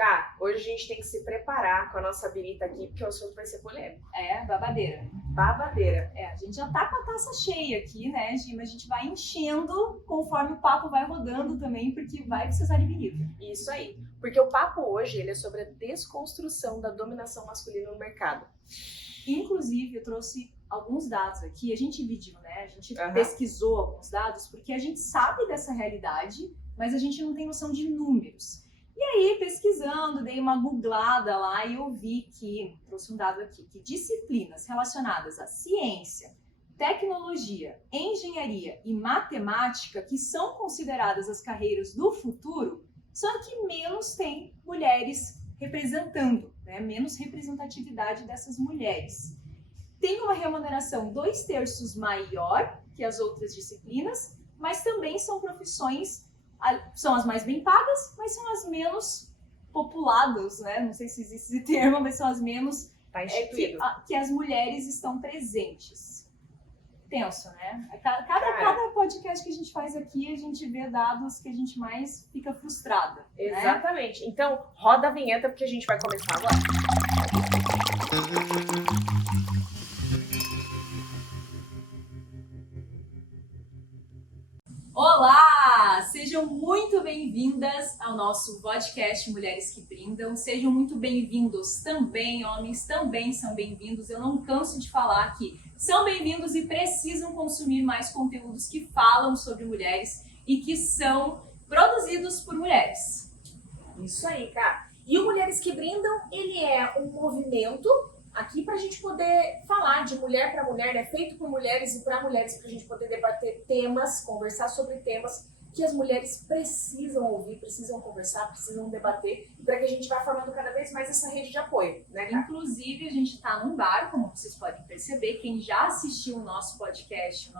Cá, hoje a gente tem que se preparar com a nossa birita aqui, porque o assunto vai ser polêmico. Babadeira. Babadeira. A gente já tá com a taça cheia aqui, né, Gi? A gente vai enchendo conforme o papo vai rodando também, porque vai precisar de birita. Isso aí. Porque o papo hoje ele é sobre a desconstrução da dominação masculina no mercado. Inclusive, eu trouxe alguns dados aqui, a gente dividiu, né? A gente pesquisou alguns dados, porque a gente sabe dessa realidade, mas a gente não tem noção de números. E aí, pesquisando, dei uma googlada lá e eu vi que, trouxe um dado aqui, que disciplinas relacionadas à ciência, tecnologia, engenharia e matemática, que são consideradas as carreiras do futuro, são as que menos tem mulheres representando, né? Menos representatividade dessas mulheres. Tem uma remuneração 2/3 maior que as outras disciplinas, mas também são profissões, são as mais bem pagas, mas são as menos populadas, né? Não sei se existe esse termo, mas são as menos que as mulheres estão presentes. Tenso, né? Cada podcast que a gente faz aqui, a gente vê dados que a gente mais fica frustrada. Exatamente. Né? Então, roda a vinheta porque a gente vai começar agora. Olá! Sejam muito bem-vindas ao nosso podcast Mulheres que Brindam. Sejam muito bem-vindos também, homens também são bem-vindos. Eu não canso de falar que são bem-vindos e precisam consumir mais conteúdos que falam sobre mulheres e que são produzidos por mulheres. Isso aí, cara. E o Mulheres que Brindam, ele é um movimento aqui pra gente poder falar de mulher para mulher, né? Feito por mulheres e para mulheres, pra gente poder debater temas, conversar sobre temas que as mulheres precisam ouvir, precisam conversar, precisam debater, para que a gente vá formando cada vez mais essa rede de apoio, né, cara? Inclusive, a gente está num bar, como vocês podem perceber. Quem já assistiu o nosso podcast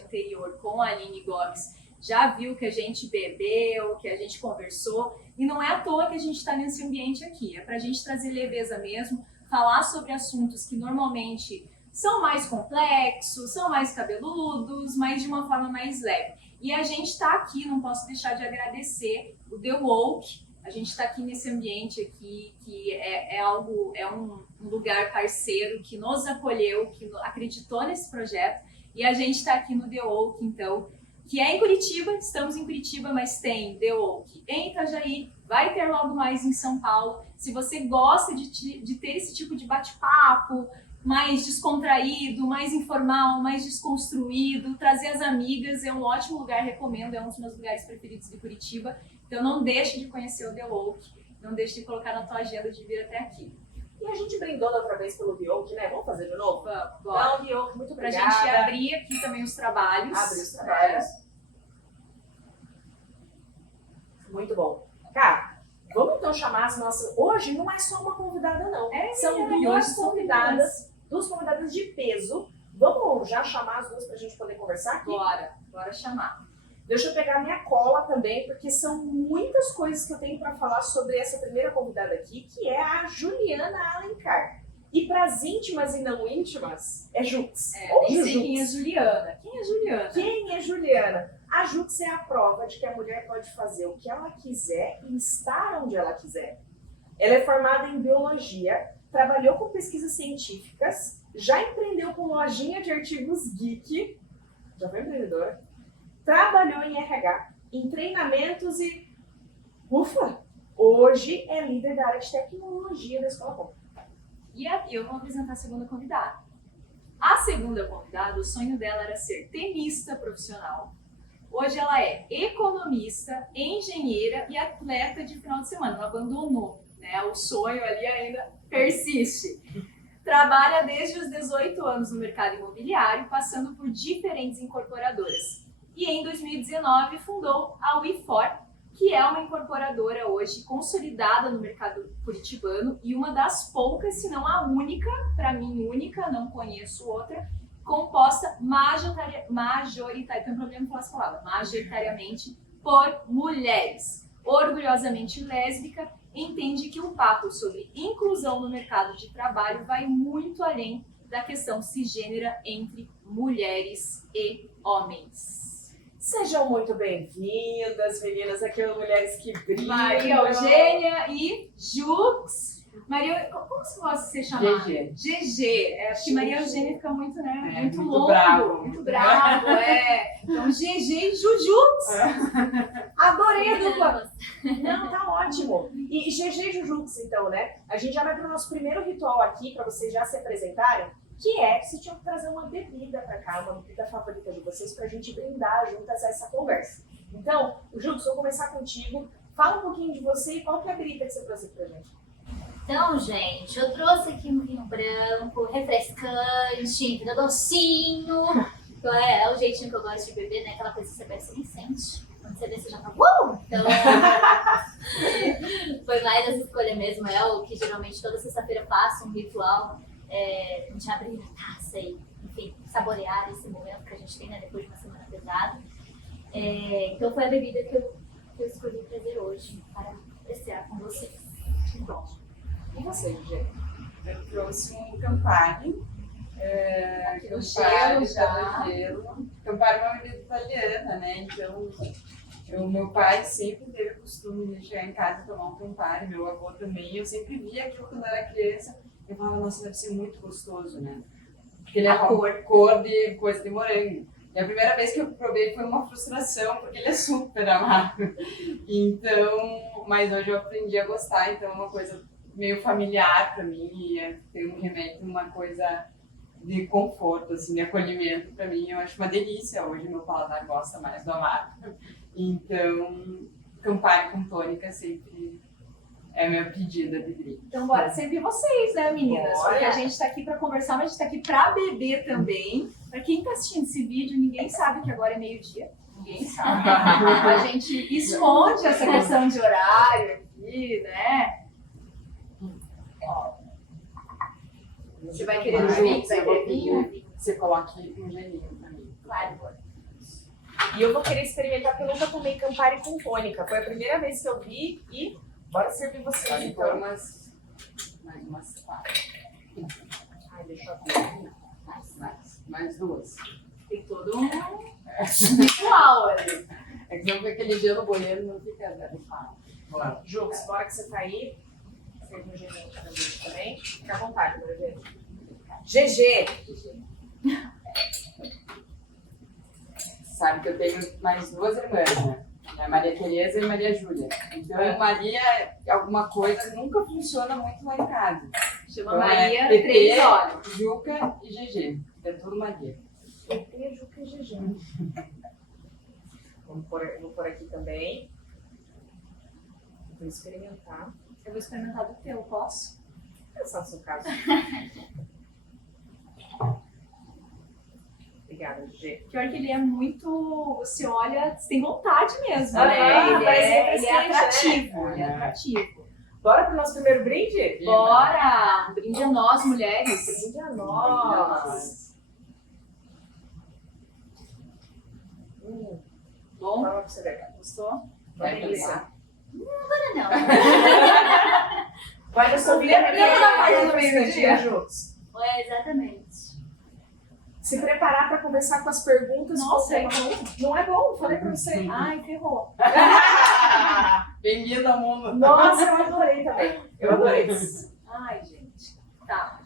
anterior com a Aline Gomes, já viu que a gente bebeu, que a gente conversou, e não é à toa que a gente está nesse ambiente aqui, é para a gente trazer leveza mesmo, falar sobre assuntos que normalmente são mais complexos, são mais cabeludos, mas de uma forma mais leve. E a gente está aqui, não posso deixar de agradecer o The Woke. A gente está aqui nesse ambiente aqui, que é um lugar parceiro que nos acolheu, que acreditou nesse projeto. E a gente está aqui no The Woke, então, que é em Curitiba, estamos em Curitiba, mas tem The Woke em Itajaí, vai ter logo mais em São Paulo. Se você gosta de ter esse tipo de bate-papo, mais descontraído, mais informal, mais desconstruído, trazer as amigas, é um ótimo lugar, recomendo, é um dos meus lugares preferidos de Curitiba. Então não deixe de conhecer o The Woke, não deixe de colocar na tua agenda de vir até aqui. E a gente brindou da outra vez pelo The Woke, né? Vamos fazer de novo? Vamos, então, The Woke, muito obrigada. Pra gente abrir aqui também os trabalhos. Abrir os trabalhos. Muito bom. Cara, vamos então chamar as nossas... Hoje não é só uma convidada, não. São duas convidadas de peso. Vamos já chamar as duas pra gente poder conversar aqui? Bora chamar. Deixa eu pegar minha cola também, porque são muitas coisas que eu tenho para falar sobre essa primeira convidada aqui, que é a Juliana Alencar. E para as íntimas e não íntimas, é Jux. Nem sei quem é Juliana. Quem é Juliana? A Jux é a prova de que a mulher pode fazer o que ela quiser e estar onde ela quiser. Ela é formada em biologia, trabalhou com pesquisas científicas, já empreendeu com lojinha de artigos geek, já foi empreendedora, trabalhou em RH, em treinamentos e... Ufa! Hoje é líder da área de tecnologia da Escola Com. E eu vou apresentar a segunda convidada. A segunda convidada, o sonho dela era ser tenista profissional. Hoje ela é economista, engenheira e atleta de final de semana. Ela abandonou, né? O sonho ali ainda persiste. Trabalha desde os 18 anos no mercado imobiliário, passando por diferentes incorporadoras. E em 2019 fundou a WeFor, que é uma incorporadora hoje consolidada no mercado curitibano e uma das poucas, se não a única, para mim única, não conheço outra, composta majoritariamente por mulheres. Orgulhosamente lésbica, entende que o papo sobre inclusão no mercado de trabalho vai muito além da questão cisgênera entre mulheres e homens. Sejam muito bem-vindas, meninas. Aqui são mulheres que brilham. Maria Eugênia e Jux. Maria, como você gosta de ser chamada? GG. GG. Acho que Maria Eugênia fica muito, né? Muito longo. bravo. Muito bravo, Então, GG e Jujux. Adorei a dupla. Não, tá ótimo. E GG e Jujux, então, né? A gente já vai pro nosso primeiro ritual aqui, para vocês já se apresentarem, que é que vocês tinham que trazer uma bebida pra cá, uma bebida favorita de vocês, pra gente brindar juntas a essa conversa. Então, Jux, vou começar contigo. Fala um pouquinho de você e qual que é a bebida que você trouxe pra gente. Então, gente, eu trouxe aqui um vinho branco, refrescante, ainda docinho. É o jeitinho que eu gosto de beber, né? Aquela coisa que você bebe, você nem sente. Quando você vê, você já tá... Então, foi mais essa escolha mesmo. É o que geralmente toda sexta-feira eu faço, um ritual. A gente abrir a taça e, enfim, saborear esse momento que a gente tem, né? Depois de uma semana pesada. Então, foi a bebida que eu escolhi trazer hoje para apreciar com vocês. Bom. E você, GG? Eu trouxe um Campari. Aqui no Campari, gelo já. tá no gelo. Campari é uma bebida italiana, né? Então, meu pai sempre teve o costume de chegar em casa e tomar um Campari, meu avô também. Eu sempre via aquilo quando eu era criança. Eu falava, nossa, deve ser muito gostoso, né? Porque ele é cor de coisa de morango. E a primeira vez que eu provei foi uma frustração, porque ele é super amargo. Então, mas hoje eu aprendi a gostar, então é uma coisa meio familiar para mim, e tem um remédio, uma coisa de conforto, assim, de acolhimento para mim. Eu acho uma delícia. Hoje meu paladar gosta mais do amargo. Então, Campari com tônica sempre é a minha pedida de drink. Então, bora servir vocês, né, meninas? Bora. Porque a gente tá aqui pra conversar, mas a gente tá aqui pra beber também. Pra quem tá assistindo esse vídeo, ninguém sabe que agora é meio-dia. Ninguém sabe. A gente esconde essa questão de horário aqui, né? Você vai querer drink? Vai querer vinho? Você coloque um gelinho pra mim. Claro, bora. E eu vou querer experimentar, porque eu nunca tomei Campari com tônica. Foi a primeira vez que eu vi e bora servir vocês, Pode pôr então. mais umas 4. Ai, deixa eu ver. Mais 2. Tem todo um ritual ali. É que não fica aquele gelo boiando, não fica dando fala. Bora. Jux, bora que você tá aí. Serve um gelinho pra gente também. Fica à vontade, meu GG. Sabe que eu tenho mais 2 irmãs, né? A Maria Tereza e Maria Júlia. Então, Maria, alguma coisa nunca funciona muito lá em casa. Chama Então, Maria, PP, 3 horas. Juca e GG. É tudo Maria. PT, Juca e GG. Vou pôr aqui também. Vou experimentar. Eu vou experimentar do teu, posso? Pensar no seu caso. Obrigada, GG. Pior que ele é muito. Você olha, você tem vontade mesmo, Ah, né? parece Ele é refrescante, atrativo, né? ele é atrativo. Bora pro nosso primeiro brinde? Bora! Um brinde a nós, mulheres. Brinde a nós. Bom, Fala pra você ver. gostou? Vai Delícia. Agora não. Vai no seu vídeo. Lembra da parte do meio-dia? Jux. Exatamente. Se preparar para conversar com as perguntas. Nossa, é Não é bom, falei para você. Ai, ferrou. Bem-vindo ao mundo. Nossa, eu adorei também. Eu adorei. Ai, gente. Tá.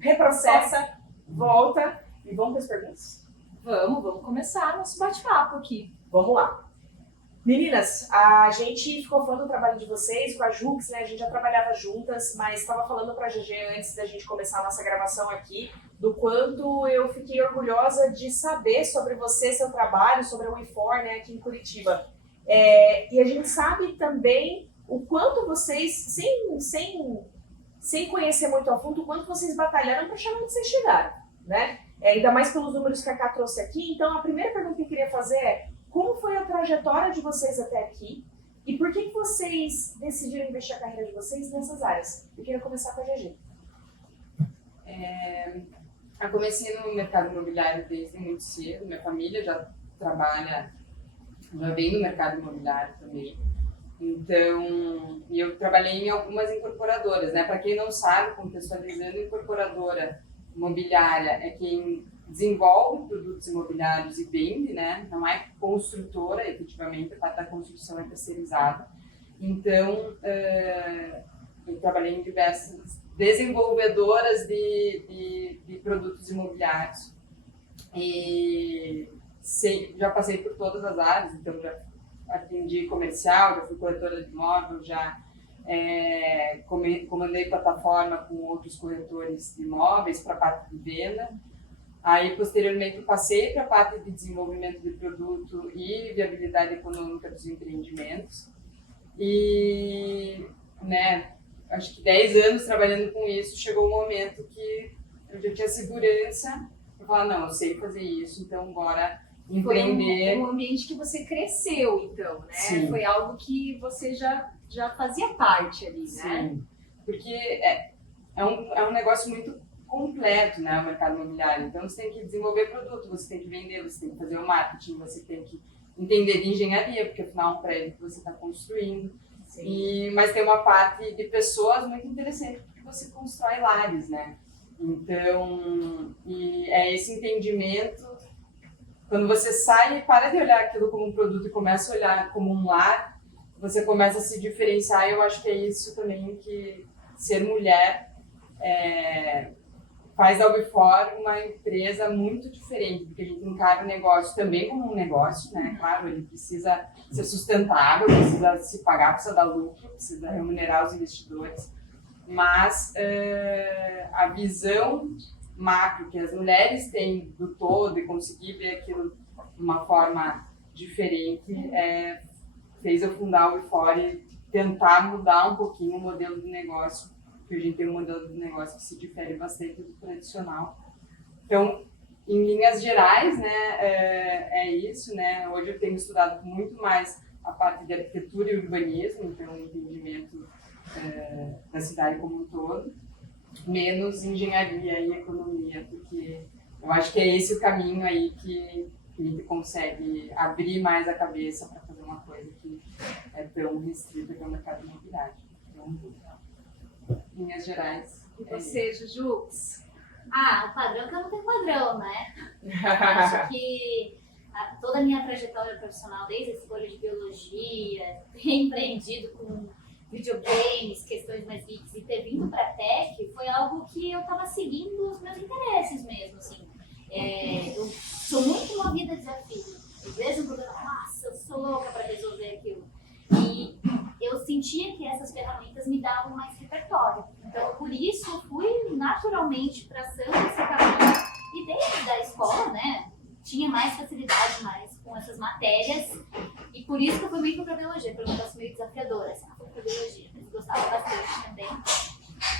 Reprocessa, volta e vamos para as perguntas. Vamos começar nosso bate-papo aqui. Vamos lá. Meninas, a gente ficou falando do trabalho de vocês com a Jux, né? A gente já trabalhava juntas, mas estava falando para a GG antes da gente começar a nossa gravação aqui, do quanto eu fiquei orgulhosa de saber sobre você, seu trabalho, sobre a Unifor, né, aqui em Curitiba. E a gente sabe também o quanto vocês, sem conhecer muito a fundo, o quanto vocês batalharam para chegar onde vocês chegaram, né? Ainda mais pelos números que a Ká trouxe aqui. Então, a primeira pergunta que eu queria fazer é: como foi a trajetória de vocês até aqui? E por que vocês decidiram investir a carreira de vocês nessas áreas? Eu queria começar com a GG. Eu comecei no mercado imobiliário desde muito cedo. Minha família já vem do mercado imobiliário também. Então, eu trabalhei em algumas incorporadoras, né? Para quem não sabe, contextualizando, incorporadora imobiliária é quem desenvolve produtos imobiliários e vende, né? Não é construtora, efetivamente, a parte da construção é terceirizada. Então, eu trabalhei em diversas desenvolvedoras de produtos imobiliários e já passei por todas as áreas, então já atendi comercial, já fui corretora de imóvel, já comandei plataforma com outros corretores de imóveis para a parte de venda. Aí, posteriormente, eu passei para a parte de desenvolvimento de produto e viabilidade econômica dos empreendimentos. E, né, acho que 10 anos trabalhando com isso, chegou um momento que eu já tinha segurança. Eu falava, não, eu sei fazer isso, então bora empreender. Foi um ambiente que você cresceu, então, né? Sim. Foi algo que você já fazia parte ali, né? Sim, porque é um negócio muito completo, né, o mercado imobiliário. Então, você tem que desenvolver produto, você tem que vender, você tem que fazer o marketing, você tem que entender de engenharia, porque afinal é um prédio que você está construindo. Mas tem uma parte de pessoas muito interessante, porque você constrói lares, né? Então, e é esse entendimento, quando você sai e para de olhar aquilo como um produto e começa a olhar como um lar, você começa a se diferenciar. Eu acho que é isso também que ser mulher faz da Ubifor uma empresa muito diferente, porque a gente encara o negócio também como um negócio, né? Claro, ele precisa ser sustentável, precisa se pagar, precisa dar lucro, precisa remunerar os investidores, mas a visão macro que as mulheres têm do todo e conseguir ver aquilo de uma forma diferente fez eu fundar a Ubifor e tentar mudar um pouquinho o modelo de negócio, porque a gente tem um modelo de negócio que se difere bastante do tradicional. Então, em linhas gerais, né, é isso, né? Hoje eu tenho estudado muito mais a parte de arquitetura e urbanismo, então o entendimento da cidade como um todo, menos engenharia e economia, porque eu acho que é esse o caminho aí que a gente consegue abrir mais a cabeça para fazer uma coisa que é tão restrita que é o mercado imobiliário. Então, em linhas gerais. E você, Jujux? O padrão que eu não tenho padrão, né? Acho que toda a minha trajetória profissional, desde a escolha de biologia, ter empreendido com videogames, questões mais geeks e ter vindo para tech, foi algo que eu estava seguindo os meus interesses mesmo, assim. Eu sou muito movida a desafio. Eu vejo um problema, nossa, eu sou louca para resolver aquilo. E eu sentia que essas ferramentas me davam mais repertório. Então, por isso, eu fui naturalmente traçando esse caminho. E desde a escola, né, tinha mais facilidade com essas matérias. E por isso que eu fui meio para biologia, para um negócio meio desafiador. Assim, eu fui para biologia, mas gostava bastante também.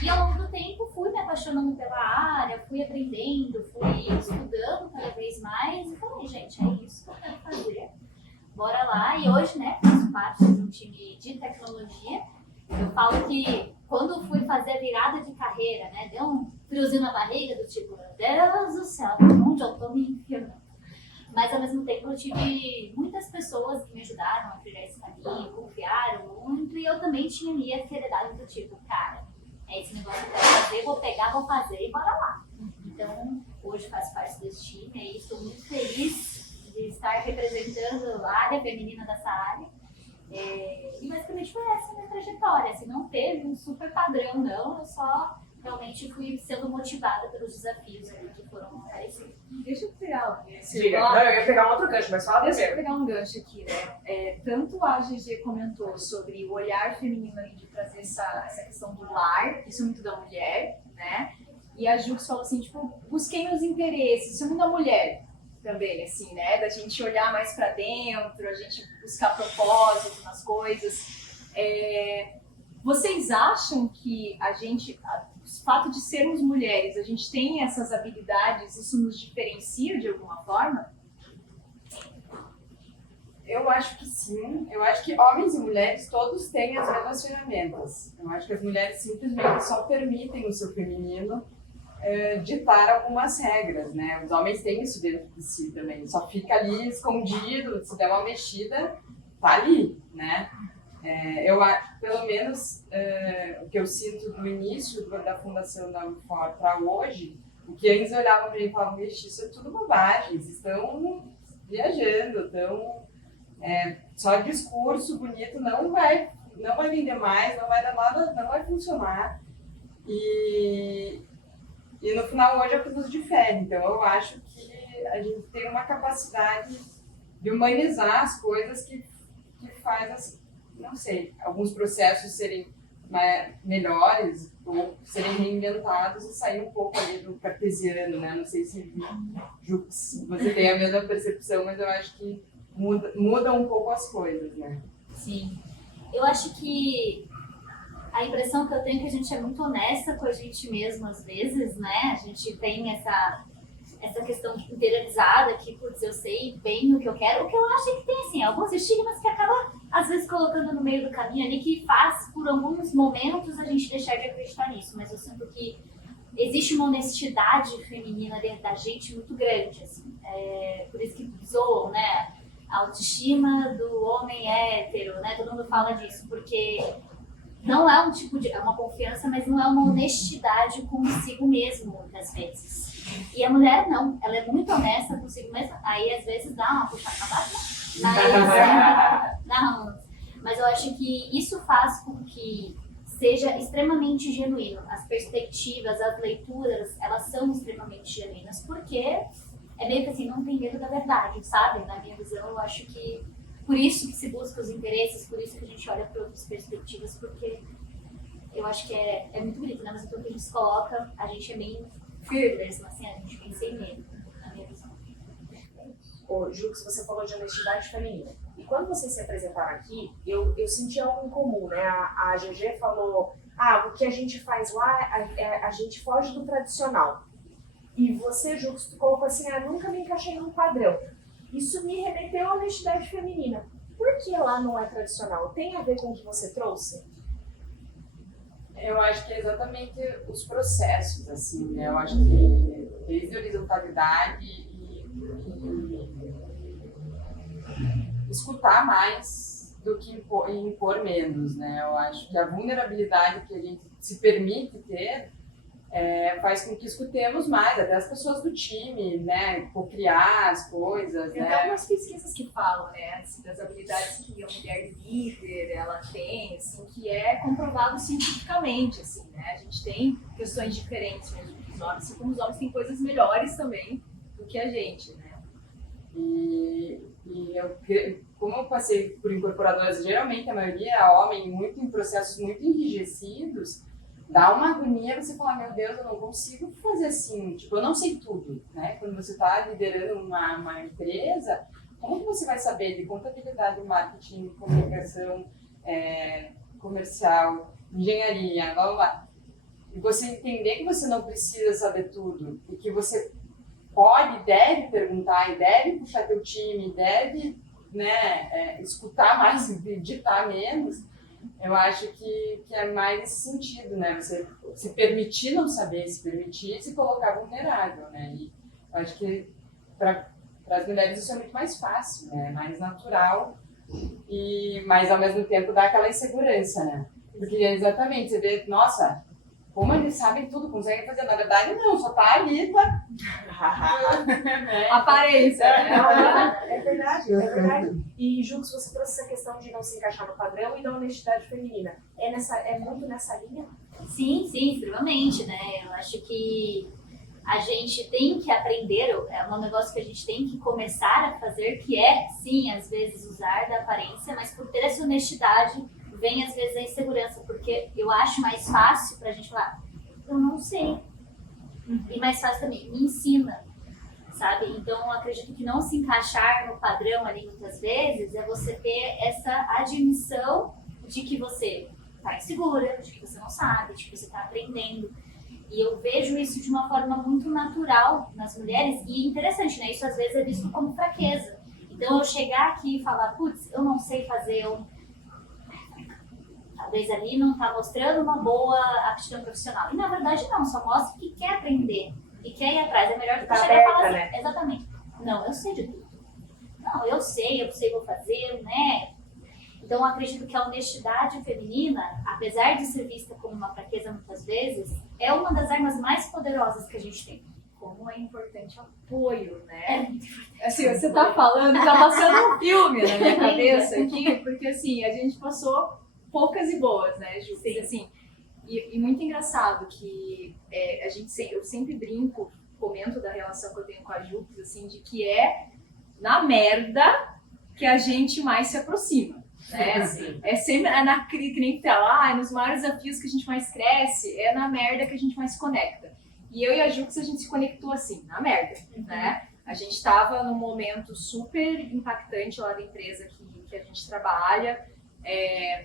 E ao longo do tempo, fui me apaixonando pela área, fui aprendendo, fui estudando cada vez mais. E falei, gente, é isso que eu quero fazer. Bora lá, e hoje, né, faço parte de um time de tecnologia. Eu falo que quando fui fazer a virada de carreira, né, deu um friozinho na barriga do tipo, meu Deus do céu, onde eu tô me enfiando? Mas ao mesmo tempo eu tive muitas pessoas que me ajudaram a trilhar esse caminho, confiaram muito, e eu também tinha minha seriedade do tipo, cara, é esse negócio que eu quero fazer, vou pegar, vou fazer e bora lá. Então, hoje faço parte desse time e estou muito feliz de estar representando a área feminina dessa área. E basicamente foi essa a minha trajetória. Assim, não teve um super padrão, não. Eu só realmente fui sendo motivada pelos desafios ali que foram aparecendo. Deixa eu pegar Diga. Não, eu ia pegar um outro gancho, mas fala Deixa eu primeiro. pegar um gancho aqui, né? Tanto a GG comentou sobre o olhar feminino ali de trazer essa questão do lar, isso é muito da mulher, né? E a Jux falou assim, tipo, busquei meus interesses, isso é muito da mulher também, assim, né? Da gente olhar mais pra dentro, a gente buscar propósito nas coisas. Vocês acham que o fato de sermos mulheres, a gente tem essas habilidades, isso nos diferencia de alguma forma? Eu acho que sim. Eu acho que homens e mulheres todos têm as mesmas ferramentas. Eu acho que as mulheres simplesmente só permitem o seu feminino ditar algumas regras, né? Os homens têm isso dentro de si também. Só fica ali escondido, se der uma mexida, tá ali, né? Pelo menos o que eu sinto do início da fundação da Ubifor para hoje, O que antes olhavam para mim e falavam, vixe, isso é tudo bobagem, vocês estão viajando, estão... só discurso bonito não vai vender mais, não vai dar nada, não vai funcionar. E no final hoje é o que nos difere. Então eu acho que a gente tem uma capacidade de humanizar as coisas que faz, não sei, alguns processos serem melhores ou serem reinventados e sair um pouco ali do cartesiano, né? Não sei se você tem a mesma percepção, mas eu acho que muda um pouco as coisas, né? Sim. Eu acho que a impressão que eu tenho é que a gente é muito honesta com a gente mesmo às vezes, né? A gente tem essa questão interiorizada que, putz, eu sei bem o que eu quero. O que eu acho é que tem, assim, alguns estigmas que acaba, às vezes, colocando no meio do caminho ali, que faz, por alguns momentos, a gente deixar de acreditar nisso. Mas eu sinto que existe uma honestidade feminina dentro da gente muito grande, assim. Por isso que zoam, né? A autoestima do homem hétero, né? Todo mundo fala disso, porque não é um tipo de... É uma confiança, mas não é uma honestidade consigo mesmo, muitas vezes. E a mulher não, ela é muito honesta consigo mesma, aí às vezes dá uma puxada pra baixo, mas eu acho que isso faz com que seja extremamente genuíno. As perspectivas, as leituras, elas são extremamente genuínas, porque é meio que assim, não tem medo da verdade, sabe? Na minha visão, eu acho que por isso que se busca os interesses, por isso que a gente olha para outras perspectivas, porque eu acho que é muito bonito, né? Mas tudo que a gente se coloca, a gente é bem firme mesmo, assim, a gente vem sem medo, na minha visão. Ô, Jux, você falou de honestidade feminina. E quando vocês se apresentaram aqui, eu senti algo em comum, né? A GG falou, o que a gente faz lá, a gente foge do tradicional. E você, Jux, tu colocou assim, nunca me encaixei num padrão. Isso me remeteu à honestidade feminina. Por que lá não é tradicional? Tem a ver com o que você trouxe? Eu acho que é exatamente os processos, assim, né? Eu acho que desde a horizontalidade e escutar mais do que impor menos, né? Eu acho que a vulnerabilidade que a gente se permite ter faz com que escutemos mais, até as pessoas do time, né? Cocriar as coisas, Tem né? até algumas pesquisas que falam, né, assim, das habilidades que a mulher líder, ela tem, assim, que é comprovado cientificamente, assim, né? A gente tem questões diferentes mesmo dos homens, assim como os homens têm coisas melhores também do que a gente, né? Como eu passei por incorporadoras, geralmente a maioria é homem, muito em processos muito enrijecidos, dá uma agonia você falar, meu Deus, eu não consigo fazer assim, tipo, eu não sei tudo, né? Quando você está liderando uma empresa, como que você vai saber de contabilidade, marketing, comunicação, comercial, engenharia, blá, blá, blá. E você entender que você não precisa saber tudo e que você pode e deve perguntar e deve puxar teu time, deve, né, escutar mais e ditar menos. Eu acho que é mais nesse sentido, né? Você se permitir não saber, se permitir se colocar vulnerável, né? E eu acho que para as mulheres isso é muito mais fácil, né? Mais natural, mas ao mesmo tempo dá aquela insegurança, né? Porque exatamente, você vê, nossa, como eles sabem tudo, conseguem fazer. Na verdade, não, só tá ali, tá? Aparência, né? É verdade, é verdade. E, Jux, você trouxe essa questão de não se encaixar no padrão e da honestidade feminina. É muito nessa linha? Sim, extremamente, né? Eu acho que a gente tem que aprender, é um negócio que a gente tem que começar a fazer, que é, sim, às vezes usar da aparência, mas por ter essa honestidade, vem às vezes a insegurança, porque eu acho mais fácil pra gente falar, eu não sei. E mais fácil também, me ensina, sabe? Então, eu acredito que não se encaixar no padrão ali muitas vezes é você ter essa admissão de que você tá insegura, de que você não sabe, de que você tá aprendendo. E eu vejo isso de uma forma muito natural nas mulheres e interessante, né? Isso às vezes é visto como fraqueza. Então, eu chegar aqui e falar, putz, eu não sei fazer talvez ali não está mostrando uma boa aptidão profissional. E na verdade não, só mostra que quer aprender e quer ir atrás. É melhor do que chegar e falar assim, né? Exatamente. Não, eu sei de tudo. Não, eu sei, vou fazer, né? Então eu acredito que a honestidade feminina, apesar de ser vista como uma fraqueza muitas vezes, é uma das armas mais poderosas que a gente tem. como é importante o apoio, né? Assim, você tá falando, tá passando um filme na minha cabeça aqui, porque assim, a gente passou poucas e boas, né, Ju? Sim. Assim, e muito engraçado que eu sempre brinco, comento da relação que eu tenho com a Jux, assim, de que é na merda que a gente mais se aproxima, né? Sim. É sempre que nem fala, nos maiores desafios que a gente mais cresce, é na merda que a gente mais se conecta. E eu e a Jux, a gente se conectou assim, na merda, né? A gente estava num momento super impactante lá da empresa que a gente trabalha,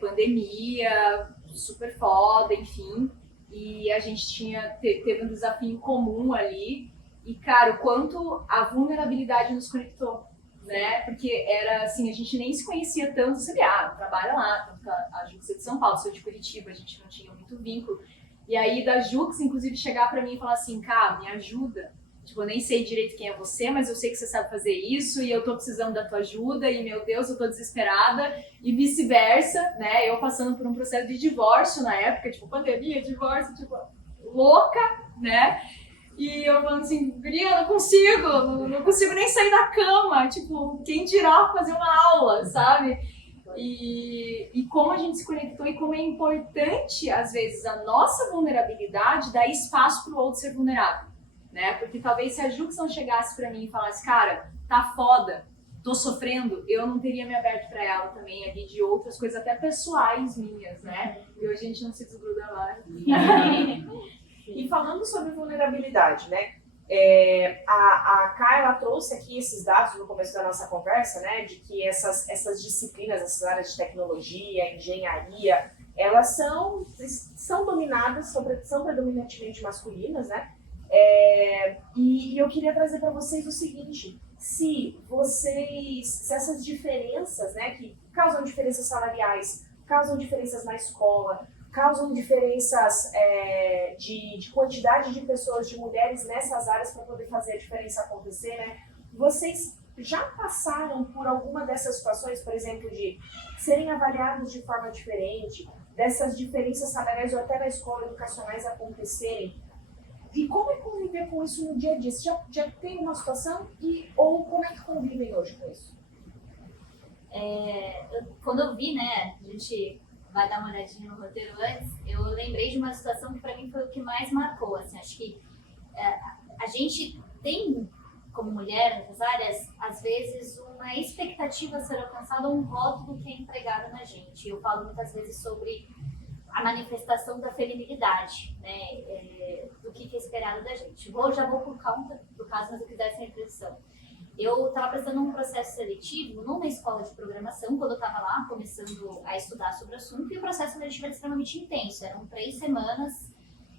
pandemia, super foda, enfim. E a gente teve um desafio em comum ali. E, cara, o quanto a vulnerabilidade nos conectou, né? Porque era assim, a gente nem se conhecia tanto, você vê, trabalha lá, tanto que a Jux é de São Paulo, sou de Curitiba, a gente não tinha muito vínculo. E aí da Jux, inclusive, chegar pra mim e falar assim, cara, me ajuda. Tipo, eu nem sei direito quem é você, mas eu sei que você sabe fazer isso e eu tô precisando da tua ajuda e, meu Deus, eu tô desesperada. E vice-versa, né? Eu passando por um processo de divórcio na época, tipo, pandemia, divórcio, tipo, louca, né? E eu falando assim, Bria, não consigo nem sair da cama, tipo, quem dirá fazer uma aula, sabe? E como a gente se conectou e como é importante, às vezes, a nossa vulnerabilidade dar espaço para o outro ser vulnerável, né? Porque talvez se a Jux não chegasse para mim e falasse, cara, tá foda, tô sofrendo, eu não teria me aberto para ela também ali de outras coisas, até pessoais minhas, né? E hoje a gente não se desgruda mais. E falando sobre vulnerabilidade, né? A Carla trouxe aqui esses dados no começo da nossa conversa, né? De que essas disciplinas, essas áreas de tecnologia, engenharia, elas são dominadas, são predominantemente masculinas, né? E eu queria trazer para vocês o seguinte: se essas diferenças, né, que causam diferenças salariais, causam diferenças na escola, causam diferenças de quantidade de pessoas, de mulheres nessas áreas para poder fazer a diferença acontecer, né? Vocês já passaram por alguma dessas situações, por exemplo, de serem avaliados de forma diferente, dessas diferenças salariais ou até na escola educacionais acontecerem? E como é conviver com isso no dia a dia? Você já tem uma situação ou como é que convivem hoje com isso? Quando eu vi, né, a gente vai dar uma olhadinha no roteiro antes, eu lembrei de uma situação que para mim foi o que mais marcou. Assim, acho que a gente tem, como mulher nessas áreas, às vezes uma expectativa a ser alcançada, um rótulo que é empregado na gente. Eu falo muitas vezes sobre a manifestação da feminilidade, né, do que é esperado da gente. Já vou por conta do caso, mas eu quiser essa impressão. Eu estava prestando um processo seletivo numa escola de programação, quando eu estava lá, começando a estudar sobre o assunto, e o processo seletivo era extremamente intenso. Eram 3 semanas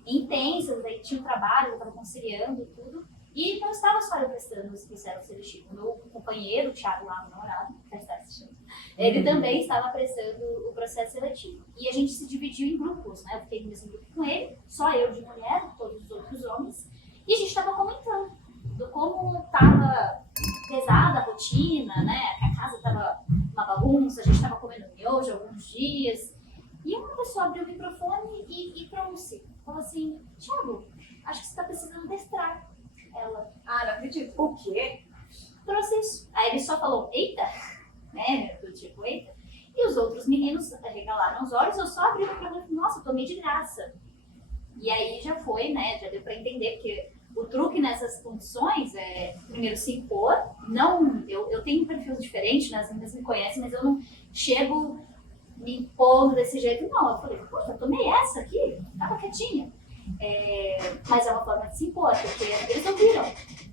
intensas, aí tinha um trabalho, eu estava conciliando tudo, e não estava só eu prestando esse processo seletivo. O meu companheiro, o Thiago, lá, meu namorado, que está assistindo, ele também estava prestando o processo seletivo. E a gente se dividiu em grupos, né? Eu fiquei no mesmo grupo com ele, só eu de mulher, todos os outros homens, e a gente estava comentando do como estava pesada a rotina, né? A casa estava uma bagunça, a gente estava comendo miojo alguns dias. E uma pessoa abriu o microfone e trouxe. Falou assim, Thiago, acho que você está precisando destrar ela. Não acredito. O quê? Trouxe isso. Aí ele só falou, eita, né? Do tipo, eita. E os outros meninos regalaram os olhos, eu só abri o microfone e falei, nossa, eu tomei de graça. E aí já foi, né? Já deu para entender, porque o truque nessas condições é, primeiro, se impor. Não, eu tenho um perfil diferente, né? As meninas me conhecem, mas eu não chego me impondo desse jeito, não. Eu falei, poxa, eu tomei essa aqui, tava quietinha. Mas é uma forma de se impor, porque eles ouviram,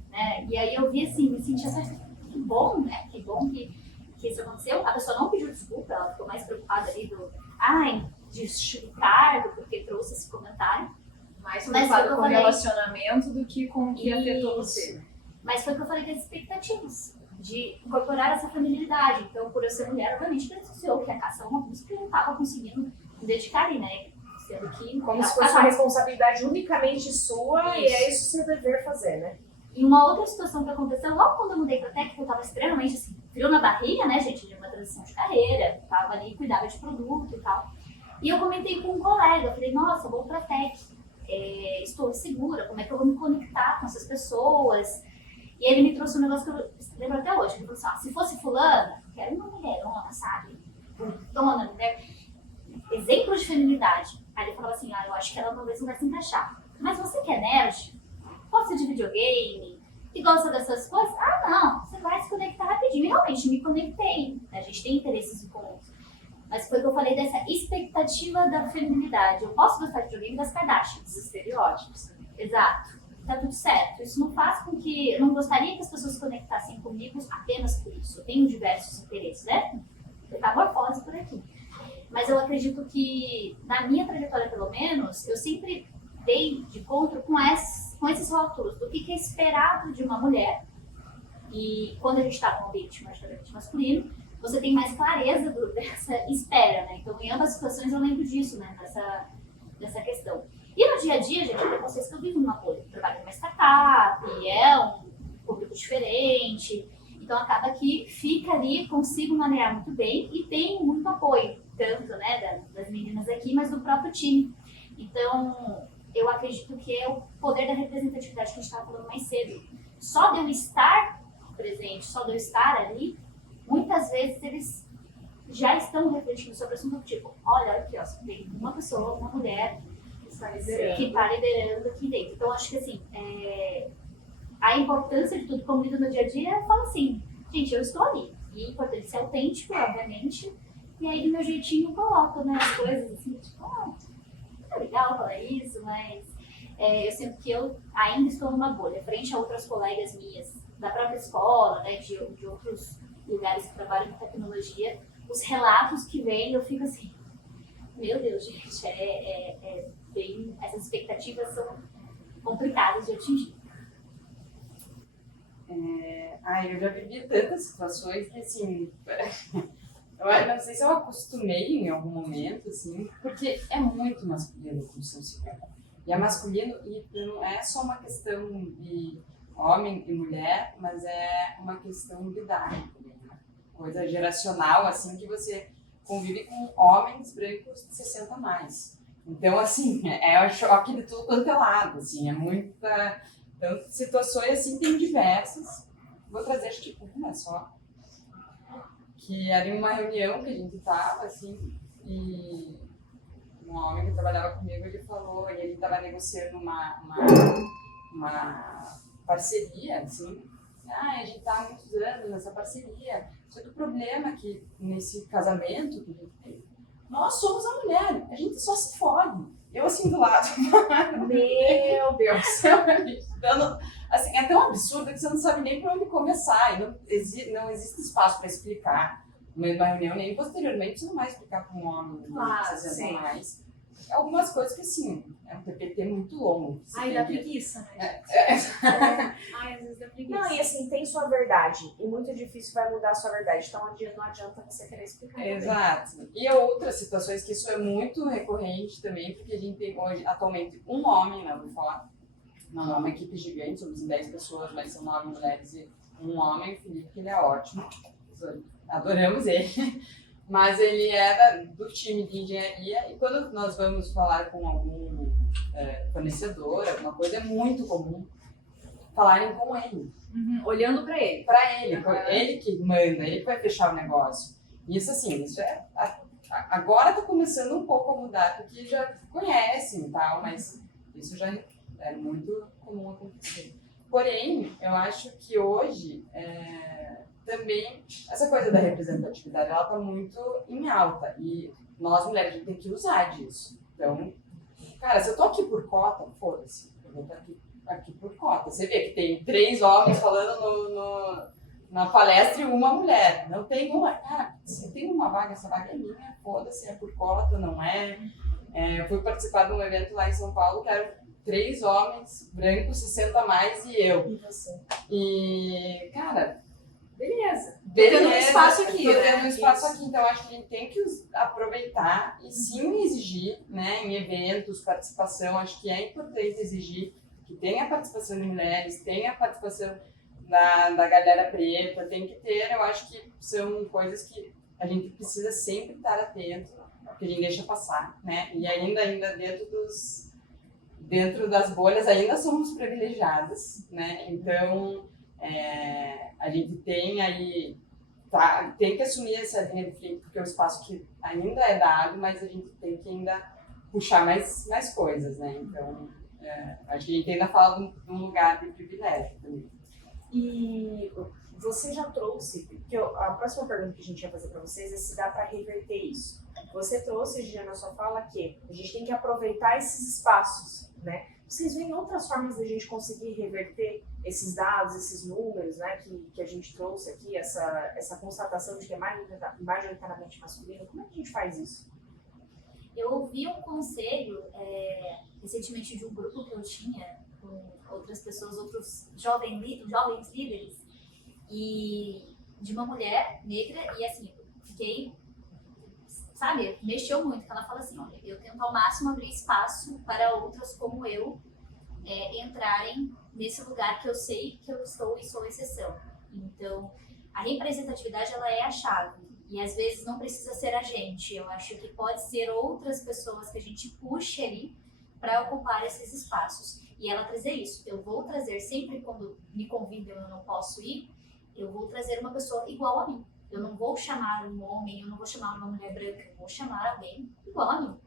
né? E aí eu vi assim, me senti até, que bom, né? Que bom que isso aconteceu. A pessoa não pediu desculpa, ela ficou mais preocupada ali de chutar, porque trouxe esse comentário. Mais preocupado com o relacionamento do que com o que afetou você. Mas foi o que eu falei das expectativas, de incorporar essa familiaridade. Então, por eu ser mulher, obviamente, ele associou que a caça é uma música que eu não estava conseguindo me dedicar ali, né? Sendo que... Como se fosse uma responsabilidade unicamente sua e é isso o seu dever fazer, né? E uma outra situação que aconteceu, logo quando eu mudei para técnica, eu estava extremamente assim, frio na barriga, né, gente? De uma transição de carreira, estava ali, cuidava de produto e tal. E eu comentei com um colega, eu falei, nossa, vou para técnica. estou insegura, como é que eu vou me conectar com essas pessoas? E ele me trouxe um negócio que eu lembro até hoje. Ele falou assim, se fosse fulana, quero uma mulherona, sabe? Dona, mulher. Exemplo de feminilidade. Aí ele falava assim, eu acho que ela talvez não vai se encaixar. Mas você que é nerd, gosta de videogame, que gosta dessas coisas, não, você vai se conectar rapidinho. E realmente, me conectei. A gente tem interesses em comum. Mas foi o que eu falei dessa expectativa da feminilidade. Eu posso gostar de videogame das Kardashians. Os estereótipos. Exato. Tá tudo certo. Isso não faz com que... Eu não gostaria que as pessoas se conectassem comigo apenas por isso. Eu tenho diversos interesses, né? Metamorfose por aqui. Mas eu acredito que, na minha trajetória pelo menos, eu sempre dei de encontro com esses rótulos do que é esperado de uma mulher. E quando a gente está num ambiente majoritariamente masculino, você tem mais clareza dessa espera, né? Então, em ambas situações eu lembro disso, né? Dessa questão. E no dia a dia, gente, para vocês que eu vivo numa bolha, eu trabalho numa startup, é um público diferente, então acaba que fica ali, consigo manejar muito bem e tem muito apoio, tanto, né, das meninas aqui, mas do próprio time. Então, eu acredito que é o poder da representatividade que a gente estava falando mais cedo. Só de eu estar presente, só de eu estar ali, muitas vezes eles já estão refletindo sobre o assunto, tipo, olha aqui, ó, tem uma pessoa, uma mulher que está liderando aqui dentro. Então, acho que assim, a importância de tudo, como lido no dia a dia, eu falo assim, gente, eu estou ali. E é importante ser autêntico, obviamente, e aí do meu jeitinho eu coloco, né, as coisas assim, tipo, é legal falar isso, mas eu sinto que eu ainda estou numa bolha, frente a outras colegas minhas da própria escola, né, de outros lugares que trabalham com tecnologia, os relatos que vêm, eu fico assim, meu Deus, gente, essas expectativas são complicadas de atingir. Eu já vivi tantas situações que, assim, eu não sei se eu acostumei em algum momento, assim, porque é muito masculino a construção civil. E é masculino e não é só uma questão de homem e mulher, mas é uma questão de idade também, né? Coisa geracional, assim, que você convive com homens brancos de 60 a mais. Então, assim, é o choque de tudo quanto é lado, assim, é muita... Então, situações, assim, tem diversas. Vou trazer, acho que uma só. Que era em uma reunião que a gente estava, assim, e um homem que trabalhava comigo, ele falou, e ele estava negociando uma parceria, assim. A gente está há muitos anos nessa parceria. Só que o problema é que nesse casamento que a gente tem, nós somos a mulher, a gente só se fode. Eu assim do lado. Meu Deus. Assim, é tão absurdo que você não sabe nem por onde começar. E não existe espaço para explicar. No meio da reunião, nem posteriormente, você não vai explicar para um homem Claro, de 60 sim. mais. Algumas coisas que, assim, é um PPT muito longo. Ai, dá preguiça, né? Ai, às vezes dá preguiça. Não, e assim, tem sua verdade. E muito difícil vai mudar a sua verdade. Então não adianta você querer explicar. também. Exato. E outras situações que isso é muito recorrente também, porque a gente tem hoje, atualmente, um homem na UFOA. Não é uma equipe gigante, somos 10 pessoas, mas são 9 mulheres e um homem, o Felipe, que ele é ótimo. Adoramos ele. Mas ele é do time de engenharia e quando nós vamos falar com algum fornecedor, alguma coisa, é muito comum falarem com ele. Olhando pra ele. Para ele, ele que manda, ele que vai fechar o negócio. Isso assim, isso agora está começando um pouco a mudar, porque já conhecem e tal, mas isso já é muito comum acontecer. Porém, eu acho que hoje também essa coisa da representatividade, ela está muito em alta e nós mulheres a gente tem que usar disso. Então, cara, se eu tô aqui por cota, foda-se, eu vou estar aqui por cota. Você vê que tem 3 homens falando na palestra e uma mulher. Não tem uma, cara, se tem uma vaga, essa vaga é minha, foda-se, é por cota, não é. Eu fui participar de um evento lá em São Paulo que eram 3 homens brancos, 60 a mais e eu. E você? E, cara, Beleza. beleza, tendo um espaço aqui, tô né? tendo um espaço Isso. aqui, então acho que a gente tem que aproveitar e sim exigir, né, em eventos, participação, acho que é importante exigir que tenha a participação de mulheres, tenha a participação da galera preta, tem que ter, eu acho que são coisas que a gente precisa sempre estar atento, porque a gente deixa passar, né, e ainda dentro dentro das bolhas ainda somos privilegiadas, né? Então, a gente tem aí, tem que assumir essa linha de frente, porque é um espaço que ainda é dado, mas a gente tem que ainda puxar mais coisas, né? Então, acho que a gente ainda fala de um lugar de privilégio também. E você já trouxe, porque a próxima pergunta que a gente ia fazer para vocês é se dá para reverter isso. Você trouxe, Gia, na sua fala, que a gente tem que aproveitar esses espaços, né? Vocês veem outras formas da gente conseguir reverter esses dados, esses números, né, que a gente trouxe aqui, essa constatação de que é majoritariamente masculino? Como é que a gente faz isso? Eu ouvi um conselho recentemente de um grupo que eu tinha com outras pessoas, outros jovens líderes, e de uma mulher negra, e assim, fiquei, sabe, mexeu muito, que ela fala assim, olha, eu tento ao máximo abrir espaço para outras como eu entrarem nesse lugar que eu sei que eu estou e sou exceção. Então, a representatividade, ela é a chave. E às vezes não precisa ser a gente. Eu acho que pode ser outras pessoas que a gente puxe ali para ocupar esses espaços. E ela trazer isso. Eu vou trazer, sempre quando me convidam e eu não posso ir, eu vou trazer uma pessoa igual a mim. Eu não vou chamar um homem, eu não vou chamar uma mulher branca, eu vou chamar alguém igual a mim.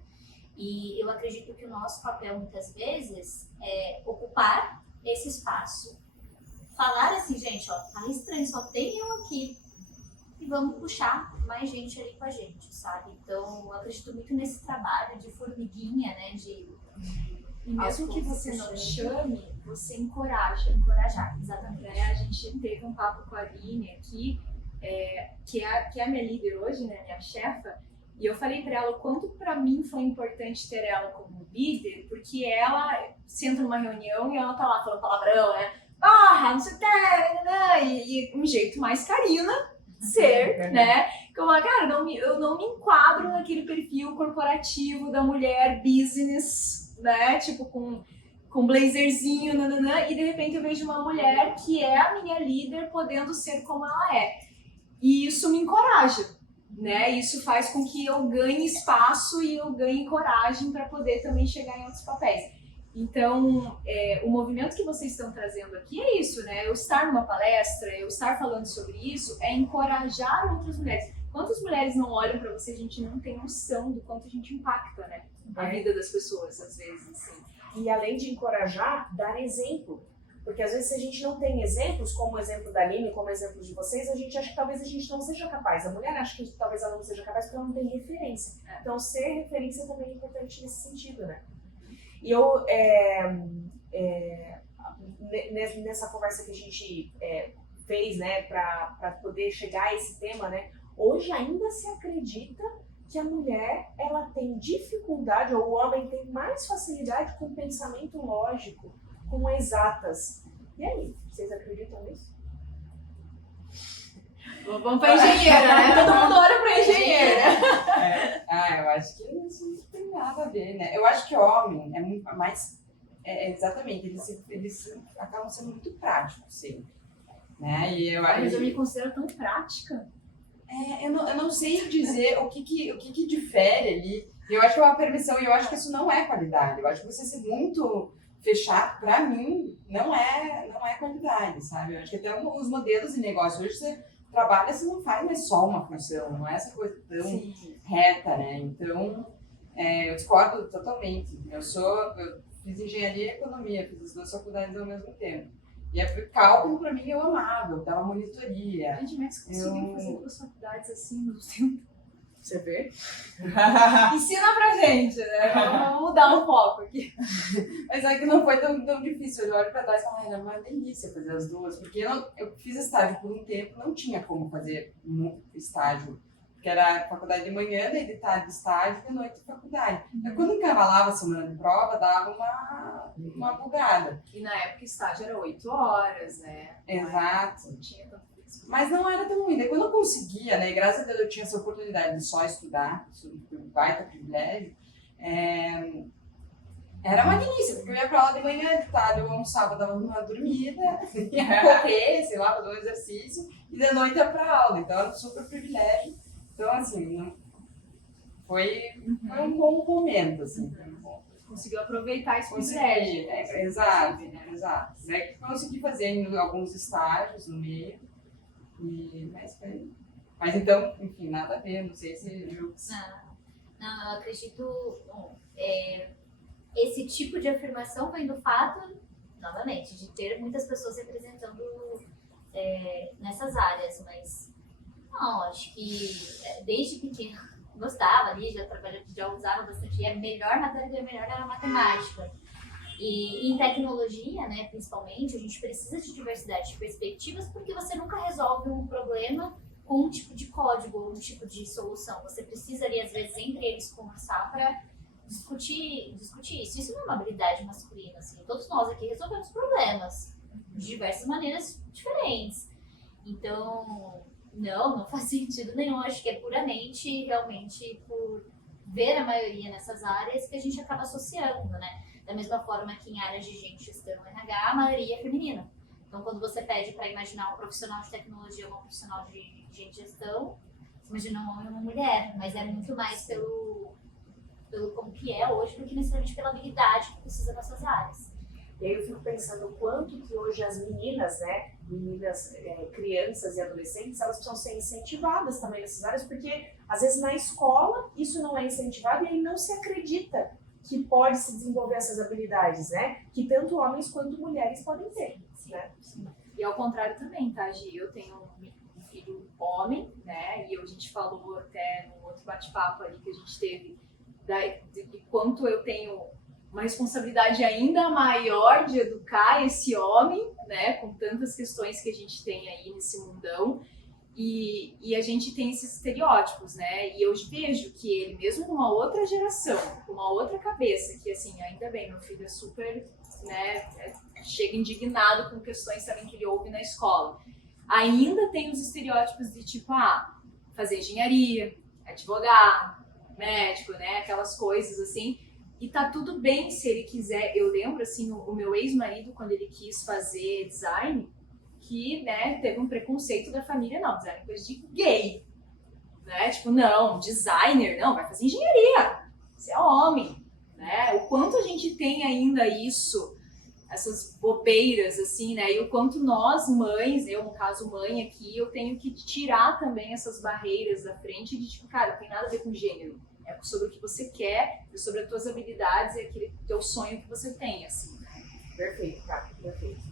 E eu acredito que o nosso papel, muitas vezes, é ocupar esse espaço. Falar assim, gente, ó, tá estranho, só tem eu aqui. E vamos puxar mais gente ali com a gente, sabe? Então, eu acredito muito nesse trabalho de formiguinha, né? E mesmo que você não chame, você encoraja. Encorajar, exatamente. A gente teve um papo com a Aline aqui, que é a minha líder hoje, né? Minha chefa. E eu falei pra ela o quanto pra mim foi importante ter ela como líder, porque ela senta numa reunião e ela tá lá falando palavrão, né? Não sei o que, e um jeito mais carina ser, né? Que eu falo, cara, eu não me enquadro naquele perfil corporativo da mulher business, né? Tipo, com blazerzinho, nananã, e de repente eu vejo uma mulher que é a minha líder podendo ser como ela é. E isso me encoraja, né? Isso faz com que eu ganhe espaço e eu ganhe coragem para poder também chegar em outros papéis. Então, o movimento que vocês estão trazendo aqui é isso, né? Eu estar numa palestra, eu estar falando sobre isso, é encorajar outras mulheres. Quantas mulheres não olham para você, a gente não tem noção do quanto a gente impacta, né? A vida das pessoas, às vezes, assim. E além de encorajar, dar exemplo. Porque às vezes se a gente não tem exemplos, como o exemplo da Aline, como o exemplo de vocês, a gente acha que talvez a gente não seja capaz. A mulher acha que talvez ela não seja capaz porque ela não tem referência. Então ser referência também é importante nesse sentido, né? E eu, nessa conversa que a gente fez, né, para poder chegar a esse tema, né, hoje ainda se acredita que a mulher, ela tem dificuldade, ou o homem tem mais facilidade com o pensamento lógico, com exatas. E aí, vocês acreditam nisso? Vamos pra engenheira, né? Todo mundo olha pra engenheira. Eu acho que isso não tem nada a ver, né? Eu acho que homem é muito mais... exatamente, eles acabam sendo muito práticos, sempre. Né? E Mas eu me considero tão prática. Eu não sei dizer o que difere ali. Eu acho que é uma permissão e eu acho que isso não é qualidade. Eu acho que você ser muito fechado, pra mim, não é qualidade, sabe? Eu acho que até os modelos de negócio, hoje você trabalha, você não faz mais só uma função, não é essa coisa tão reta, né? Então, eu discordo totalmente. Eu fiz engenharia e economia, fiz as duas faculdades ao mesmo tempo. E cálculo, pra mim, eu amava, eu dava monitoria. Gente, mas conseguiu fazer duas faculdades assim no tempo. Você vê? Ensina pra gente, né? Vamos mudar o foco aqui. Mas é que não foi tão difícil. Eu olho pra trás e falo, era uma delícia fazer as duas. Porque eu fiz estágio por um tempo, não tinha como fazer estágio. Porque era faculdade de manhã, daí de tarde estágio, de noite faculdade. Então, quando encavalava a semana de prova, dava uma bugada. E na época estágio era 8 horas, né? Exato. Não tinha tanto isso. Mas não era tão ruim. Daí quando eu conseguia, né, graças a Deus eu tinha essa oportunidade de só estudar, isso foi um baita privilégio, era uma delícia, porque eu ia pra aula de manhã, de tarde eu almoçava, dava uma dormida, ia correr, sei lá, fazer um exercício, e de noite ia pra aula, então era um super privilégio. Então, assim, foi um bom momento, assim. conseguiu aproveitar esse Consegui, privilégio. exato. Né? Consegui fazer em alguns estágios no meio, mas então, enfim, nada a ver, não sei se Jux. Não, eu acredito. Bom, esse tipo de afirmação vem do fato, novamente, de ter muitas pessoas representando nessas áreas, mas não, acho que desde pequena gostava ali, já usava bastante, e a melhor matéria que melhor era a matemática. E em tecnologia, né, principalmente, a gente precisa de diversidade de perspectivas porque você nunca resolve um problema com um tipo de código ou um tipo de solução. Você precisa ali, às vezes, entre eles conversar para discutir isso. Isso não é uma habilidade masculina, assim. Todos nós aqui resolvemos problemas de diversas maneiras diferentes. Então, não faz sentido nenhum. Acho que é puramente, realmente, por ver a maioria nessas áreas que a gente acaba associando, né? Da mesma forma que em áreas de gente, gestão, RH, a maioria é feminina. Então, quando você pede para imaginar um profissional de tecnologia ou um profissional de gente, gestão, você imagina um homem e uma mulher, mas é muito mais pelo como que é hoje do que necessariamente pela habilidade que precisa nessas áreas. E aí eu fico pensando o quanto que hoje as meninas, crianças e adolescentes, elas precisam ser incentivadas também nessas áreas, porque às vezes na escola isso não é incentivado e aí não se acredita que pode se desenvolver essas habilidades, né? Que tanto homens quanto mulheres podem ter, né? E ao contrário também, tá, Gi? Eu tenho um filho homem, né? E a gente falou até no outro bate-papo ali que a gente teve de quanto eu tenho uma responsabilidade ainda maior de educar esse homem, né? Com tantas questões que a gente tem aí nesse mundão. E a gente tem esses estereótipos, né? E eu vejo que ele, mesmo com uma outra geração, com uma outra cabeça, que assim, ainda bem, meu filho é super, né? Chega indignado com questões também que ele ouve na escola. Ainda tem os estereótipos de tipo, fazer engenharia, advogado, médico, né? Aquelas coisas assim. E tá tudo bem se ele quiser. Eu lembro, assim, o meu ex-marido, quando ele quis fazer design, que, né, teve um preconceito da família, não, design é coisa de gay, né, tipo, não, designer, não, vai fazer engenharia, você é homem, né, o quanto a gente tem ainda isso, essas bobeiras, assim, né, e o quanto nós, mães, eu, no caso, mãe aqui, eu tenho que tirar também essas barreiras da frente de, tipo, cara, não tem nada a ver com gênero, é sobre o que você quer, é sobre as tuas habilidades e aquele teu sonho que você tem, assim. Perfeito, cara, perfeito.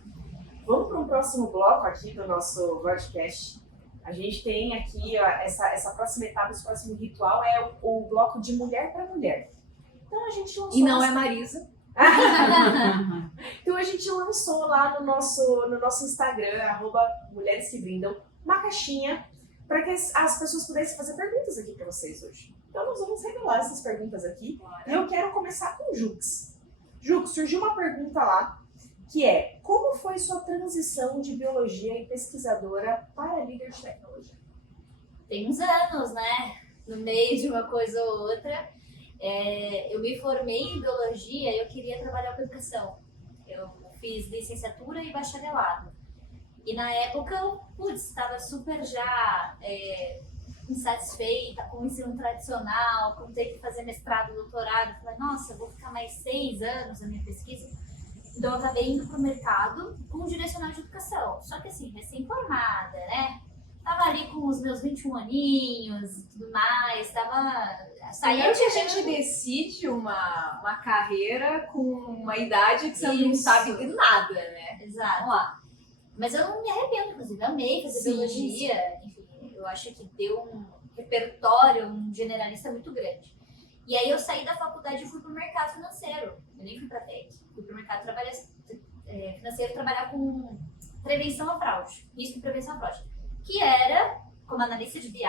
Vamos para um próximo bloco aqui do nosso podcast. A gente tem aqui, ó, essa próxima etapa, esse próximo ritual é o bloco de mulher para mulher. Então a gente lançou... E não é Marisa. Então a gente lançou lá no nosso Instagram, @mulheresquebrindam, uma caixinha para que as pessoas pudessem fazer perguntas aqui para vocês hoje. Então nós vamos revelar essas perguntas aqui. E eu quero começar com o Jux. Jux, surgiu uma pergunta lá, que é: como foi sua transição de biologia e pesquisadora para líder de tecnologia? Tem uns anos, né? No meio de uma coisa ou outra. Eu me formei em biologia e eu queria trabalhar com educação. Eu fiz licenciatura e bacharelado. E na época eu estava super já insatisfeita com o ensino tradicional, com ter que fazer mestrado, doutorado. Falei, nossa, eu vou ficar mais 6 anos na minha pesquisa. Então eu acabei indo para o mercado com um direcional de educação. Só que assim, recém-formada, né? Tava ali com os meus 21 aninhos e tudo mais, Primeiro que a gente decide uma carreira com uma idade que você não sabe de nada, né? Exato. Vamos lá. Mas eu não me arrependo, inclusive, eu amei fazer biologia. Enfim, eu acho que deu um repertório, um generalista muito grande. E aí eu saí da faculdade e fui pro mercado financeiro. Eu nem fui pra tech. Fui pro mercado financeiro trabalhar com prevenção à fraude. Risco e prevenção à fraude. Que era, como analista de BI,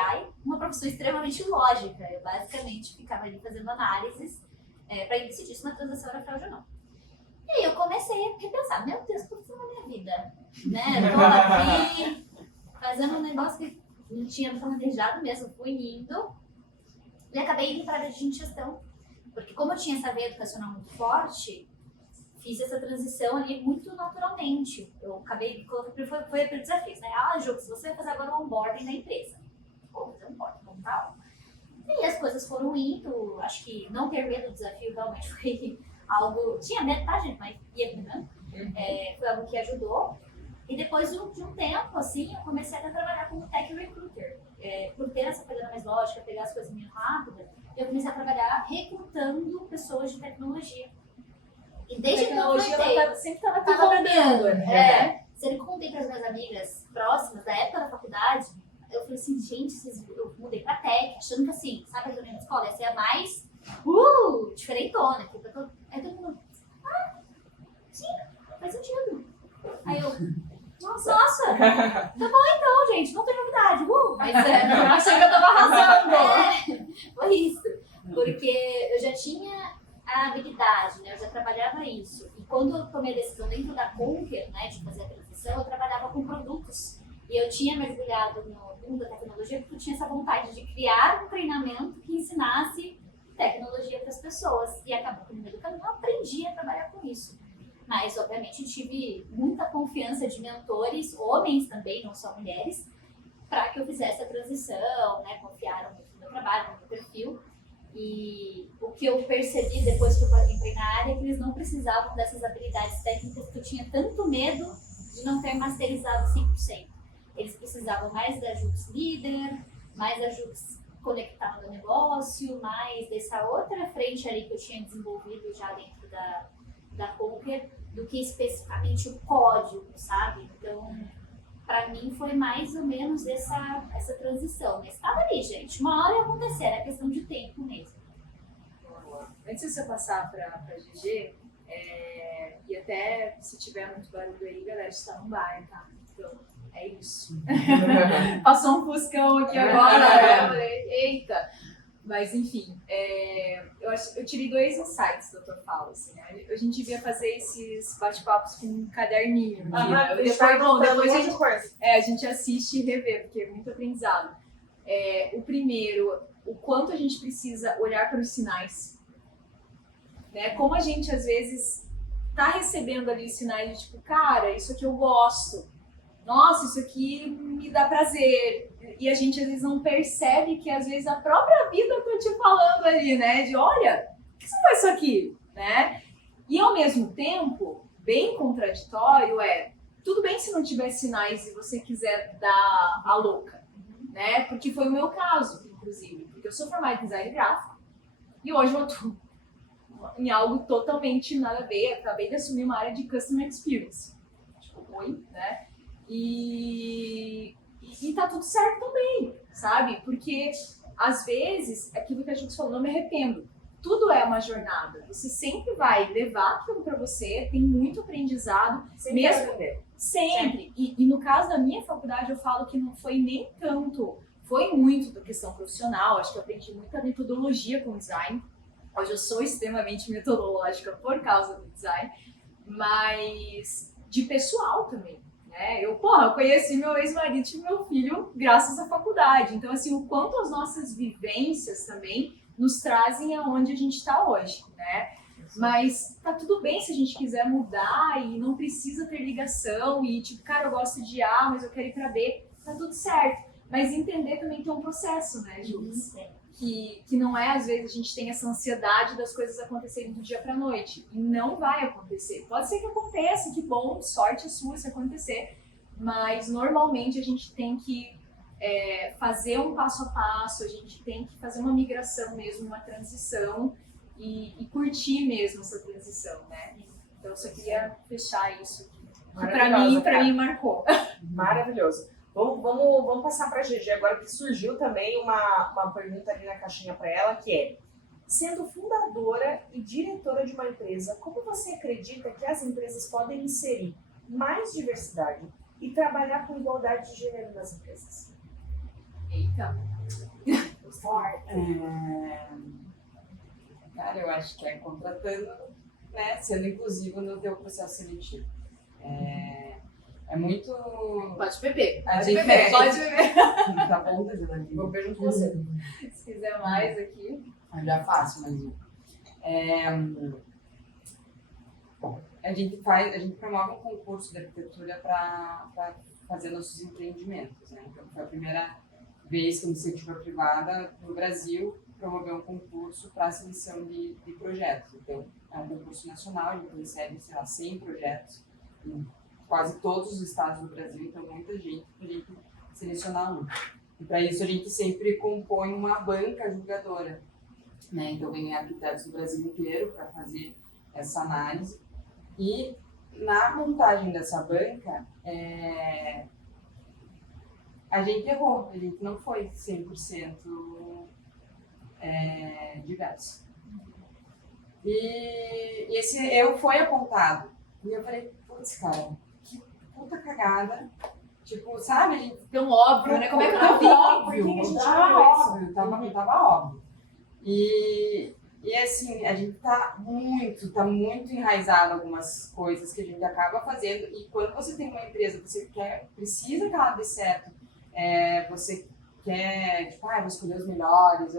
uma profissão extremamente lógica. Eu basicamente ficava ali fazendo análises para decidir se uma transação era fraude ou não. E aí eu comecei a repensar, meu Deus, o que eu fiz na minha vida? Né? Eu tô aqui fazendo um negócio que não tinha planejado mesmo, fui indo e acabei indo para a área de gestão. Porque como eu tinha essa veia educacional muito forte, fiz essa transição ali muito naturalmente. Eu acabei, foi por desafios, né? Ju, se você vai fazer agora o onboarding da empresa. Vou fazer um onboarding, vamos tal. E as coisas foram indo, acho que não ter medo do desafio realmente foi algo... Tinha medo, tá, gente? Mas ia primeiro. Foi algo que ajudou. E depois de um tempo, assim, eu comecei a trabalhar como tech recruiter. Por ter essa pegada mais lógica, pegar as coisas meio rápidas, eu comecei a trabalhar recrutando pessoas de tecnologia. E desde então eu sempre estava trabalhando, né? Se eu contei para as minhas amigas próximas, da época da faculdade, eu falei assim, gente, eu mudei pra tech, achando que assim, sabe a reunião da escola, essa é a mais diferentona. Aí todo mundo, sim, faz sentido. Aí eu, nossa, tá bom então, gente, não tem novidade, mas Eu achei que eu tava arrasando. foi isso, porque eu já tinha a habilidade, né, eu já trabalhava isso, e quando eu tomei a decisão dentro da Conquer, né, de fazer a transição, eu trabalhava com produtos, e eu tinha mergulhado no mundo da tecnologia porque eu tinha essa vontade de criar um treinamento que ensinasse tecnologia para as pessoas, e acabou que no meio do caminho eu aprendi a trabalhar com isso. Mas, obviamente, tive muita confiança de mentores, homens também, não só mulheres, para que eu fizesse a transição, né? Confiaram muito no meu trabalho, no meu perfil. E o que eu percebi depois que eu entrei na área é que eles não precisavam dessas habilidades técnicas que eu tinha tanto medo de não ter masterizado 100%. Eles precisavam mais da Jux Líder, mais da Jux conectada ao negócio, mais dessa outra frente ali que eu tinha desenvolvido já dentro da Conquer, do que especificamente o código, sabe? Então, pra mim foi mais ou menos essa transição. Mas estava ali, gente. Uma hora ia acontecer, era questão de tempo mesmo. Antes de eu passar pra GG, e até se tiver muito barulho aí, galera, está no bar, tá? Então, é isso. Passou um fuscão aqui agora, né? Eu falei, eita! Mas, enfim, eu tirei 2 insights do Dr. Fala, assim, né? A gente devia fazer esses bate-papos com um caderninho. Depois a gente assiste e revê, porque é muito aprendizado. O primeiro, o quanto a gente precisa olhar para os sinais. Né? Como a gente, às vezes, tá recebendo ali os sinais de tipo, cara, isso aqui eu gosto. Nossa, isso aqui me dá prazer. E a gente, às vezes, não percebe que, às vezes, a própria vida tá te falando ali, né? De, olha, por que você faz isso aqui? Né? E, ao mesmo tempo, bem contraditório tudo bem se não tiver sinais e você quiser dar a louca, né? Porque foi o meu caso, inclusive. Porque eu sou formada em design gráfico e hoje eu atuo em algo totalmente nada a ver. Acabei de assumir uma área de Customer Experience. Tipo, né? E tá tudo certo também, sabe? Porque, às vezes, aquilo que a gente falou, não me arrependo. Tudo é uma jornada. Você sempre vai levar aquilo pra você, tem muito aprendizado. Sempre. E no caso da minha faculdade, eu falo que não foi nem tanto, foi muito da questão profissional. Acho que eu aprendi muita metodologia com design. Hoje eu sou extremamente metodológica por causa do design, mas de pessoal também. Eu conheci meu ex-marido e meu filho graças à faculdade. Então, assim, o quanto as nossas vivências também nos trazem aonde a gente está hoje, né? Mas tá tudo bem se a gente quiser mudar e não precisa ter ligação e, tipo, cara, eu gosto de A, mas eu quero ir para B. Tá tudo certo. Mas entender também que é um processo, né, Ju? Que não é, às vezes, a gente tem essa ansiedade das coisas acontecerem do dia pra noite. E não vai acontecer. Pode ser que aconteça, que bom, sorte sua se acontecer. Mas, normalmente, a gente tem que fazer um passo a passo, a gente tem que fazer uma migração mesmo, uma transição e curtir mesmo essa transição, né? Então, eu só queria fechar isso aqui. Que pra mim marcou. Maravilhoso. Vamos passar para a GG agora, que surgiu também uma pergunta ali na caixinha para ela, que é: sendo fundadora e diretora de uma empresa, como você acredita que as empresas podem inserir mais diversidade e trabalhar com igualdade de gênero nas empresas? Eita! Cara, eu acho que contratando, né, sendo inclusivo no teu processo seletivo. É muito... Pode beber. Pode beber. Tá bom, Daniela? Vou ver junto com você. Se quiser mais aqui. Já faço, mas... A gente promove um concurso de arquitetura para fazer nossos empreendimentos, né? Então, foi a primeira vez que a iniciativa privada no Brasil promoveu um concurso para a seleção de projetos. Então, um concurso nacional, a gente recebe, sei lá, 100 projetos em quase todos os estados do Brasil, então muita gente para a gente selecionar um. E para isso a gente sempre compõe uma banca julgadora, né? Então vem arquitetos do Brasil inteiro para fazer essa análise. E na montagem dessa banca, a gente errou, a gente não foi 100% diverso. E esse eu foi apontado. E eu falei, putz, cara, que puta cagada. Tipo, sabe, a gente... Tão óbvio, né? Como é que eu não vi? óbvio, tava óbvio. E assim, a gente tá muito enraizado em algumas coisas que a gente acaba fazendo. E quando você tem uma empresa, você precisa que ela dê certo, você quer, tipo, vou escolher os melhores.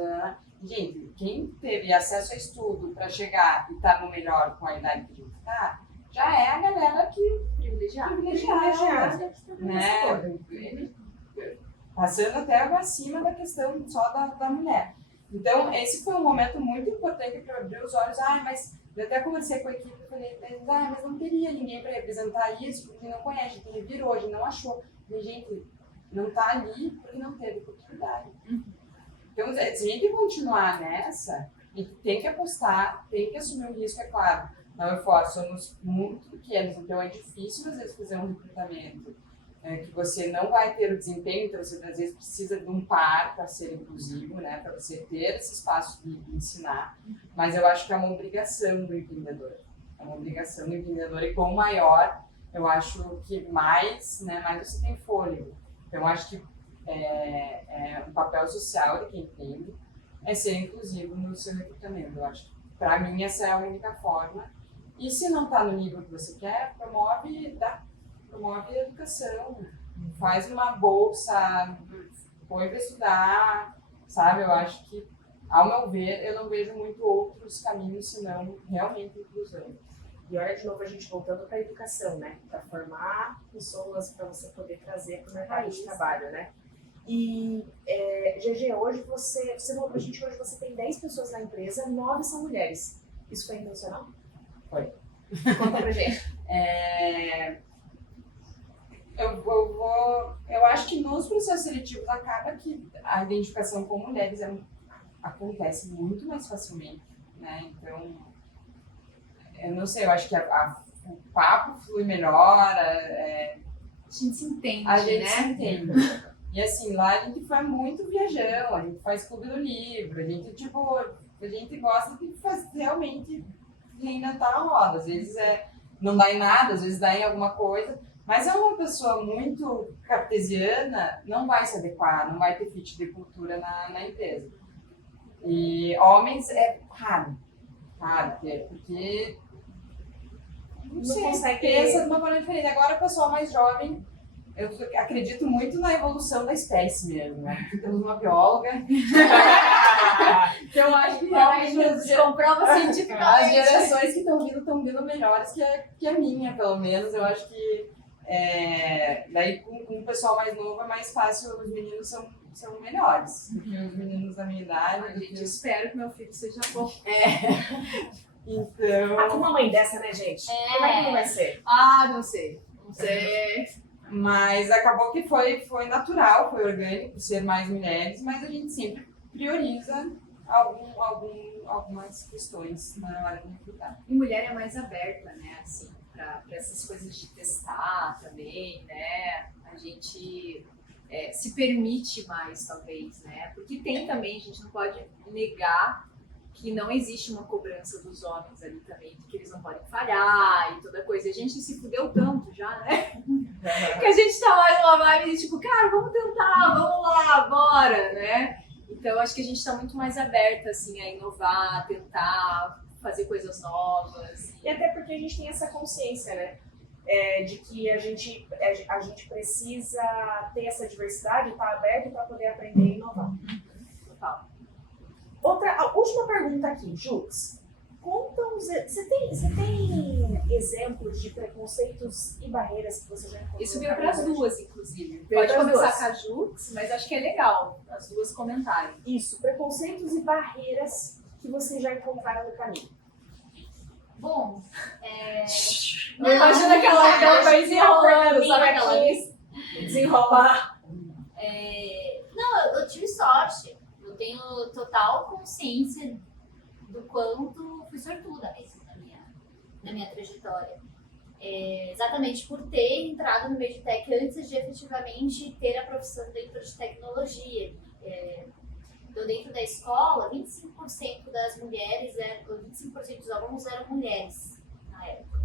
Gente, quem teve acesso a estudo para chegar e estar no melhor com a idade que a gente tá, já é a galera que privilegiada, né? Passando até acima da questão só da mulher. Então, esse foi um momento muito importante para abrir os olhos. Mas eu até conversei com a equipe e falei, mas não teria ninguém para representar isso, porque não conhece, a gente revirou, a gente não achou. E, gente, não está ali porque não teve oportunidade. Então, se a gente continuar nessa, a gente tem que apostar, tem que assumir o risco, é claro. Na UFOR somos muito pequenos, então é difícil, às vezes, fazer um recrutamento que você não vai ter o desempenho, então você, às vezes, precisa de um par para ser inclusivo, né, para você ter esse espaço de ensinar. Mas eu acho que é uma obrigação do empreendedor. É uma obrigação do empreendedor e com maior, eu acho que mais você tem fôlego. Então, eu acho que um papel social de quem empreende é ser inclusivo no seu recrutamento. Eu acho que, para mim, essa é a única forma. E se não está no nível que você quer, promove a educação, faz uma bolsa, põe para estudar, sabe? Eu acho que, ao meu ver, eu não vejo muito outros caminhos senão realmente inclusão. E olha, de novo, a gente voltando para a educação, né? Para formar pessoas para você poder trazer para o mercado de trabalho, né? E, GG, hoje você falou pra gente que hoje você tem 10 pessoas na empresa, 9 são mulheres. Isso foi intencional? Foi. Conta pra gente. Eu acho que nos processos seletivos acaba que a identificação com mulheres acontece muito mais facilmente, né? Então, eu não sei, eu acho que o papo flui melhor, A gente se entende, a gente né? se entende. E assim, lá a gente foi muito viajão, a gente faz clube do livro, a gente gosta de realmente reinventar a roda. Às vezes não dá em nada, às vezes dá em alguma coisa, mas é uma pessoa muito cartesiana, não vai se adequar, não vai ter fit de cultura na empresa. E homens é raro ter, porque não sei, pensa de uma forma diferente. Agora o pessoal mais jovem, eu acredito muito na evolução da espécie mesmo, né? Porque temos uma bióloga. Então eu acho que realmente comprova as cientificamente. gerações que estão vindo melhores que a minha, pelo menos. Eu acho que daí com o pessoal mais novo é mais fácil, os meninos são melhores do que os meninos da minha idade. Gente, espero que meu filho seja bom. Então... Com uma mãe dessa, né, gente? Como é que não vai ser? Não sei. Mas acabou que foi natural, foi orgânico ser mais mulheres, mas a gente sempre prioriza algumas questões na hora de recrutar. E mulher é mais aberta, né, assim, para essas coisas de testar também, né? A gente se permite mais, talvez, né? Porque tem também, a gente não pode negar que não existe uma cobrança dos homens ali também, que eles não podem falhar e toda coisa. A gente se fudeu tanto já, né? Que a gente tá mais numa vibe de tipo, cara, vamos tentar, vamos lá, bora, né? Então, acho que a gente tá muito mais aberta, assim, a inovar, a tentar fazer coisas novas. E até porque a gente tem essa consciência, né? De que a gente precisa ter essa diversidade, estar aberto para poder aprender e inovar. Total. A última pergunta aqui, Jux. Você tem exemplos de preconceitos e barreiras que você já encontrou? Isso veio para as duas, inclusive. Veio Pode pras começar duas. com a Jux, mas acho que é legal as duas comentarem. Isso, preconceitos e barreiras que vocês já encontraram no caminho. Bom, Eu imagino aquela coisinha rolando, sabe aquela aqui? Desenrolar. Não, eu tive sorte. Eu tenho total consciência do quanto fui sortuda mesmo na minha trajetória. Exatamente por ter entrado no meio de tech antes de efetivamente ter a profissão dentro de tecnologia. Então, dentro da escola, 25% das mulheres, 25% dos alunos eram mulheres na época.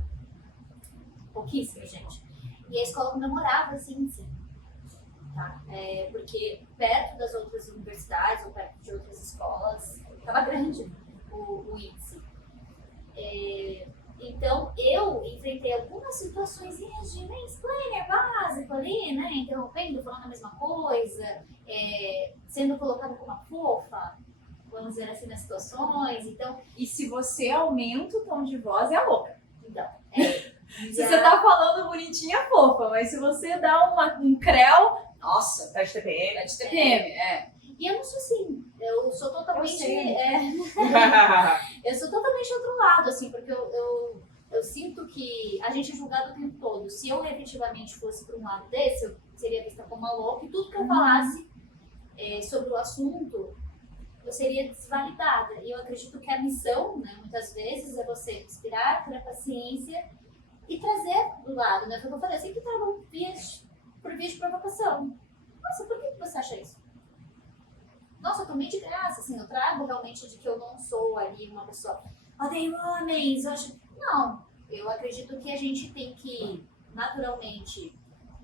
Pouquíssima gente. E a escola comemorava esse índice. Tá? Porque perto das outras universidades ou perto de outras escolas, estava grande o índice. Então, eu enfrentei algumas situações de mansplaining básico ali, né? Interrompendo, falando a mesma coisa, sendo colocada como uma fofa, vamos dizer assim, nas situações. Então, E se você aumenta o tom de voz, é a louca. então Se você tá falando bonitinha, é fofa, mas se você dá um creu, nossa, Tá de TPM. é de TPM, E eu não sou assim, eu sou totalmente. Eu sei. Eu sou totalmente outro lado, assim, porque eu sinto que a gente é julgado o tempo todo. Se eu efetivamente fosse para um lado desse, eu seria vista como uma louca e tudo que eu falasse sobre o assunto, eu seria desvalidada. E eu acredito que a missão, né, muitas vezes, é você inspirar, ter a paciência e trazer do lado, né? Foi o que eu falei, eu sempre trago por via de provocação. Nossa, por que você acha isso? Nossa, eu tô meio de graça, assim, eu trago realmente de que eu não sou ali uma pessoa, odeio homens, eu acho... Não, eu acredito que a gente tem que, naturalmente,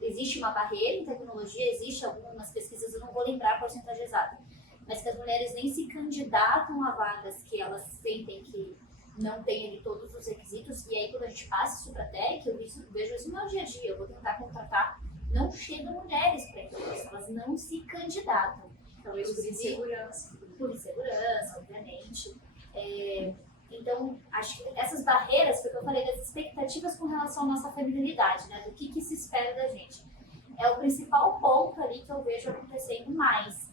existe uma barreira em tecnologia, existe algumas pesquisas, eu não vou lembrar a porcentagem exata, mas que as mulheres nem se candidatam a vagas que elas sentem que não tem ali todos os requisitos, e aí quando a gente passa isso para tech, eu vejo isso no meu dia a dia, eu vou tentar contratar, não chegam mulheres para isso, elas não se candidatam. talvez por insegurança. Por insegurança, obviamente. Então, acho que essas barreiras, foi o que eu falei, das expectativas com relação à nossa feminilidade, né? Do que se espera da gente. É o principal ponto ali que eu vejo acontecendo mais.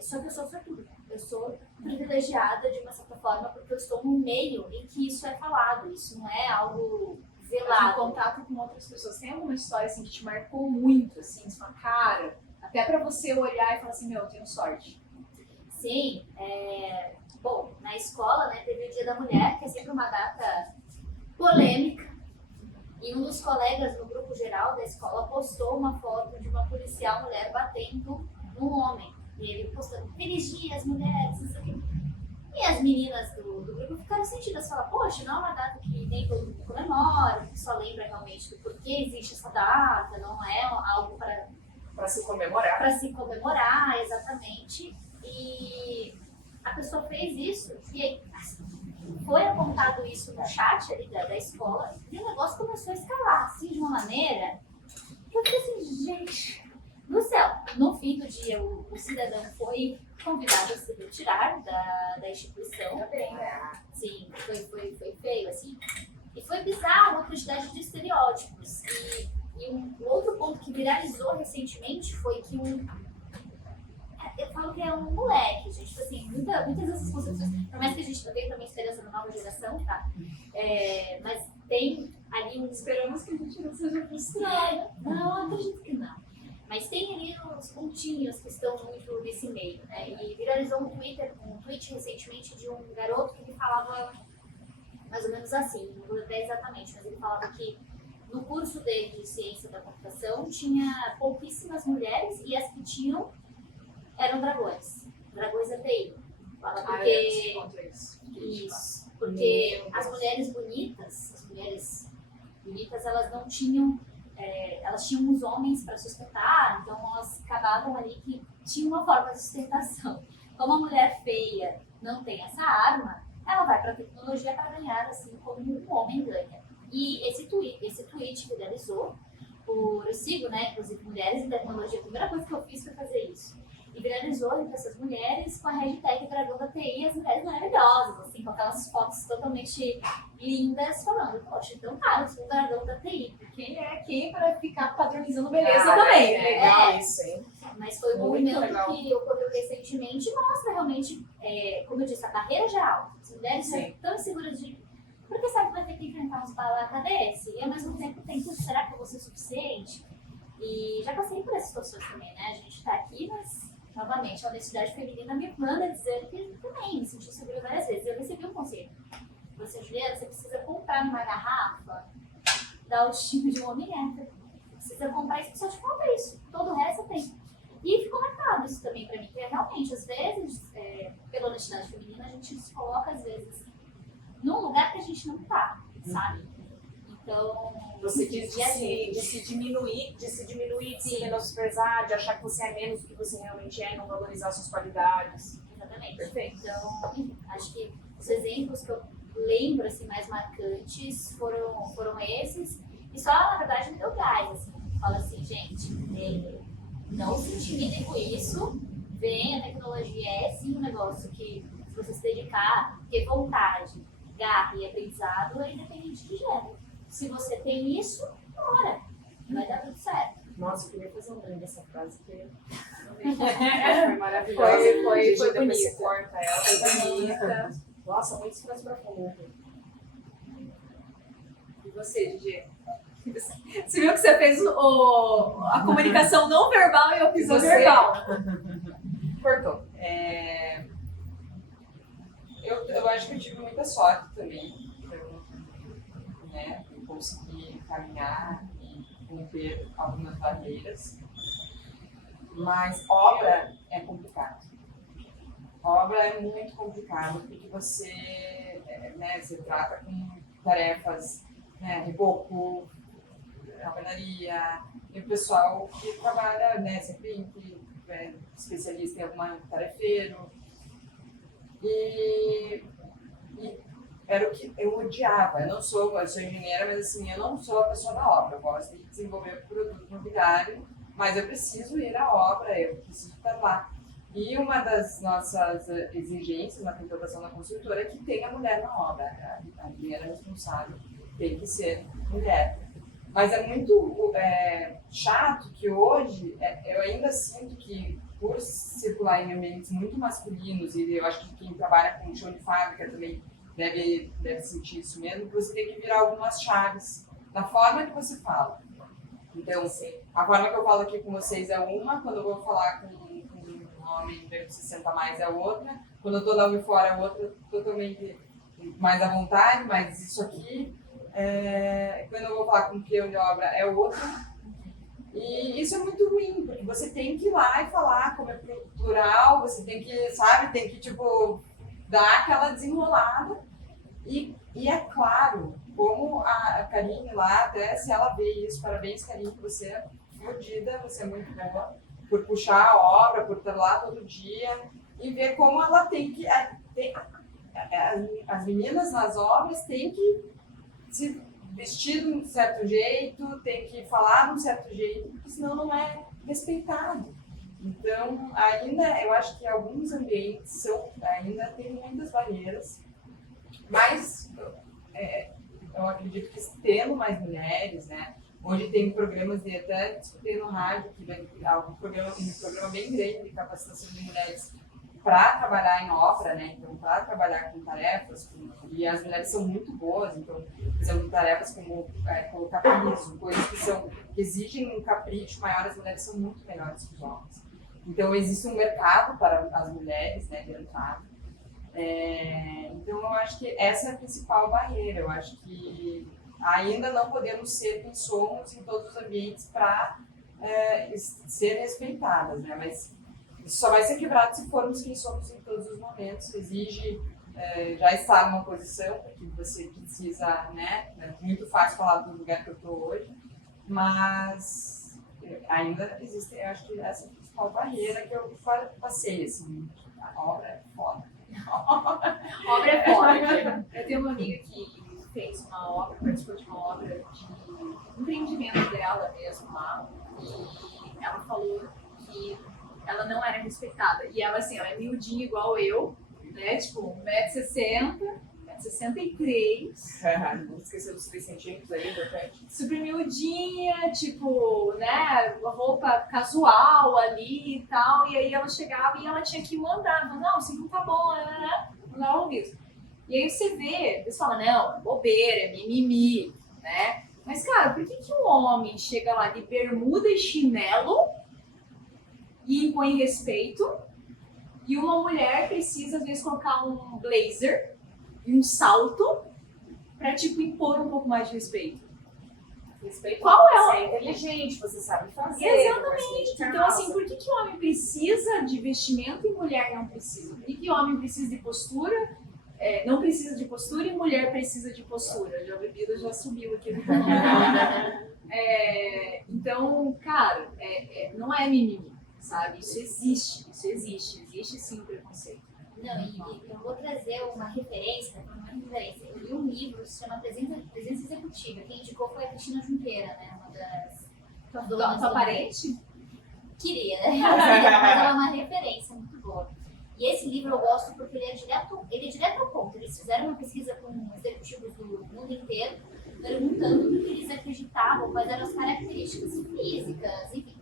Só que eu sou sortuda. Eu sou privilegiada de uma certa forma, porque eu estou no meio em que isso é falado. Isso não é algo Mas velado. em contato com outras pessoas, tem alguma história assim que te marcou muito, assim, sua cara? Até pra você olhar e falar assim, meu, eu tenho sorte. Sim, bom, na escola, né, teve o Dia da Mulher, que é sempre uma data polêmica, e um dos colegas no grupo geral da escola postou uma foto de uma policial mulher batendo num homem, e ele postando, feliz dia, as mulheres, isso aqui. E as meninas do grupo ficaram sentidas, falaram, poxa, não é uma data que nem todo mundo comemora, que só lembra realmente do porquê existe essa data, não é algo Pra se comemorar. para se comemorar, exatamente. E a pessoa fez isso e aí foi apontado isso no chat ali da escola e o negócio começou a escalar assim de uma maneira que eu fiquei assim, gente do céu. No fim do dia o cidadão foi convidado a se retirar da instituição. Sim, foi feio assim. E foi bizarro a quantidade de estereótipos. E um outro ponto que viralizou recentemente foi que eu falo que é um moleque, gente. Tipo assim, muitas dessas concepções, por mais que a gente também tenha esperança na nova geração, tá? Mas tem ali um... Esperamos que a gente não seja frustrada. Não, acredito que não. Mas tem ali uns pontinhos que estão muito nesse meio, né? E viralizou um tweet recentemente de um garoto que ele falava mais ou menos assim, não vou lembrar exatamente, mas ele falava que no curso dele de ciência da computação tinha pouquíssimas mulheres e as que tinham eram dragões. Dragões da TI. Fala porque... Isso. Porque as mulheres bonitas, elas não tinham... elas tinham os homens para sustentar, então elas acabavam ali que tinha uma forma de sustentação. Como a mulher feia não tem essa arma, ela vai para a tecnologia para ganhar assim como um homem ganha. E esse tweet viralizou, eu sigo, né, inclusive mulheres em tecnologia, a primeira coisa que eu fiz foi fazer isso. E viralizou entre essas mulheres com a hashtag Dragão da TI, as mulheres maravilhosas, assim, com aquelas fotos totalmente lindas, falando, poxa, então tá, eu sou o Dragão da TI. Quem é quem para ficar padronizando beleza também, né? Legal isso, hein? Mas foi um Muito movimento legal. que ocorreu recentemente e mostra realmente, como eu disse, a barreira já é alta. As mulheres Sim. estão inseguras de... Porque sabe você fala, cadê esse? E ao mesmo tempo tem, será que eu vou ser suficiente? E já passei por essas situações também, né? A gente tá aqui, mas, novamente, a honestidade feminina me manda dizer que também me senti segura várias vezes. Eu recebi um conselho. Você, Juliana, você precisa comprar uma garrafa da autoestima de um homem hétero. Precisa comprar isso, só te falta isso. Todo o resto tem. E ficou marcado isso também pra mim, porque realmente, às vezes, pela honestidade feminina, a gente se coloca, às vezes, num lugar que a gente não tá, sabe? Então, Você diz de se diminuir, de se menosprezar, de achar que você é menos do que você realmente é, não valorizar suas qualidades. exatamente. Perfeito. Então, enfim, acho que os exemplos que eu lembro, assim, mais marcantes foram esses. E só, na verdade, me deu gás, assim. Fala assim, gente, não se intimidem com isso. Vem, a tecnologia é sim um negócio que, se você se dedicar, ter vontade, garra e aprendizado, é independente de gênero. Se você tem isso, bora. Vai dar tudo certo. Nossa, eu queria fazer um brinde dessa frase, porque Foi maravilhosa. Foi Gigi, depois bonita. você corta ela. Foi bonita. Nossa, muito frases pra falar. E você, Gigi? Você viu que você fez a comunicação não verbal e eu fiz a Você- verbal. Cortou. Eu acho que eu tive muita sorte também. Eu, né, eu consegui caminhar e romper algumas barreiras. Mas obra é complicado. Obra é muito complicado porque você, né, você trata com tarefas, né, reboco, alvenaria, e o pessoal que trabalha, né, sempre que é especialista em alguma tarefeiro. E era o que eu odiava. Eu sou engenheira, mas assim, eu não sou a pessoa da obra. Eu gosto de desenvolver produto imobiliário, mas eu preciso ir à obra, eu preciso estar lá. E uma das nossas exigências na contratação da construtora é que tenha mulher na obra. A engenheira responsável tem que ser mulher. Mas é muito chato que hoje eu ainda sinto que, por circular em ambientes muito masculinos, e eu acho que quem trabalha com chão de fábrica também deve sentir isso mesmo, que você tem que virar algumas chaves na forma que você fala. Então, a forma que eu falo aqui com vocês é uma, quando eu vou falar com um homem de 60 mais é outra, quando eu estou lá de fora é outra, totalmente mais à vontade, mas isso aqui. Quando eu vou falar com o peão de obra é outra. E isso é muito ruim, porque você tem que ir lá e falar como é plural, você tem que, sabe, tem que, tipo, dar aquela desenrolada. E é claro, como a Karine lá, até se ela vê isso, parabéns, Karine, que você é fodida, você é muito boa, por puxar a obra, por estar lá todo dia, e ver como ela tem que... As meninas nas obras têm que se vestir de um certo jeito, tem que falar de um certo jeito, porque senão não é respeitado. Então, ainda, eu acho que alguns ambientes ainda tem muitas barreiras, mas eu acredito que tendo mais mulheres, né? Hoje tem programas de até discutir no rádio, que vai um programa bem grande de capacitação de mulheres para trabalhar em obra, né? Então, para trabalhar com tarefas, e as mulheres são muito boas, então, por exemplo, tarefas como colocar piso, coisas que exigem um capricho maior, as mulheres são muito melhores que os homens. Então, existe um mercado para as mulheres, né, de entrada. Então, eu acho que essa é a principal barreira. Eu acho que ainda não podemos ser quem somos em todos os ambientes para ser respeitadas, né? Mas isso só vai ser quebrado se formos quem somos em todos os momentos. Exige já estar numa posição, porque você precisa, né? É muito fácil falar do lugar que eu estou hoje, mas ainda existe, eu acho que essa é a principal barreira que eu passei, assim, a obra é foda. Obra é foda. Eu tenho uma amiga que fez uma obra, participou de uma obra de empreendimento dela mesmo lá, e ela falou que ela não era respeitada. E ela, assim, ela é miudinha igual eu, né? Tipo, 1,60m, 1,63m. Não esquecer dos 3 centímetros aí, importante. Super miudinha, tipo, né? Uma roupa casual ali e tal. E aí ela chegava e ela tinha que mandar. Não, isso não tá bom, né? Não isso. E aí você vê, você fala, não, bobeira, é mimimi, né? Mas, cara, por que um homem chega lá de bermuda e chinelo e impõe respeito, e uma mulher precisa, às vezes, colocar um blazer e um salto pra, tipo, impor um pouco mais de respeito? Respeito. Qual é Você é inteligente, você sabe fazer. Exatamente. Então, assim, por que o homem precisa de vestimento e mulher não precisa? Por que o homem precisa de postura, não precisa de postura e mulher precisa de postura? Já a bebida já subiu aqui. Então, cara, não é mimimi, sabe? Isso existe sim o preconceito. Não, e eu vou trazer uma referência, eu li um livro que se chama Presença Executiva. Quem indicou foi a Cristina Junqueira, né? Uma das donas Tua do parente? Queria, né? Mas ela é uma referência muito boa. E esse livro eu gosto porque ele é direto ao ponto. Eles fizeram uma pesquisa com executivos do mundo inteiro, perguntando o que eles acreditavam, quais eram as características físicas, enfim,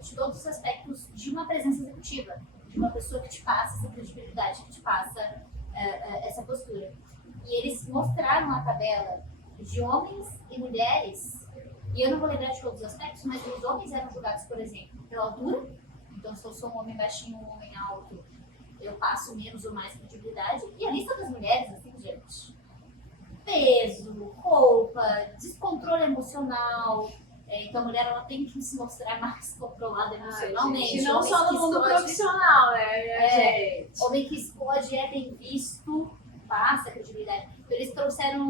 de todos os aspectos de uma presença executiva, de uma pessoa que te passa essa credibilidade, que te passa essa postura. E eles mostraram a tabela de homens e mulheres, e eu não vou lembrar de todos os aspectos, mas os homens eram julgados, por exemplo, pela altura. Então, se eu sou um homem baixinho ou um homem alto, eu passo menos ou mais credibilidade. E a lista das mulheres, assim, gente, peso, roupa, descontrole emocional. Então a mulher ela tem que se mostrar mais controlada emocionalmente. E não Homens só no que mundo explode- profissional, né, gente? Homem que explode é bem visto, passa credibilidade. Então, eles trouxeram,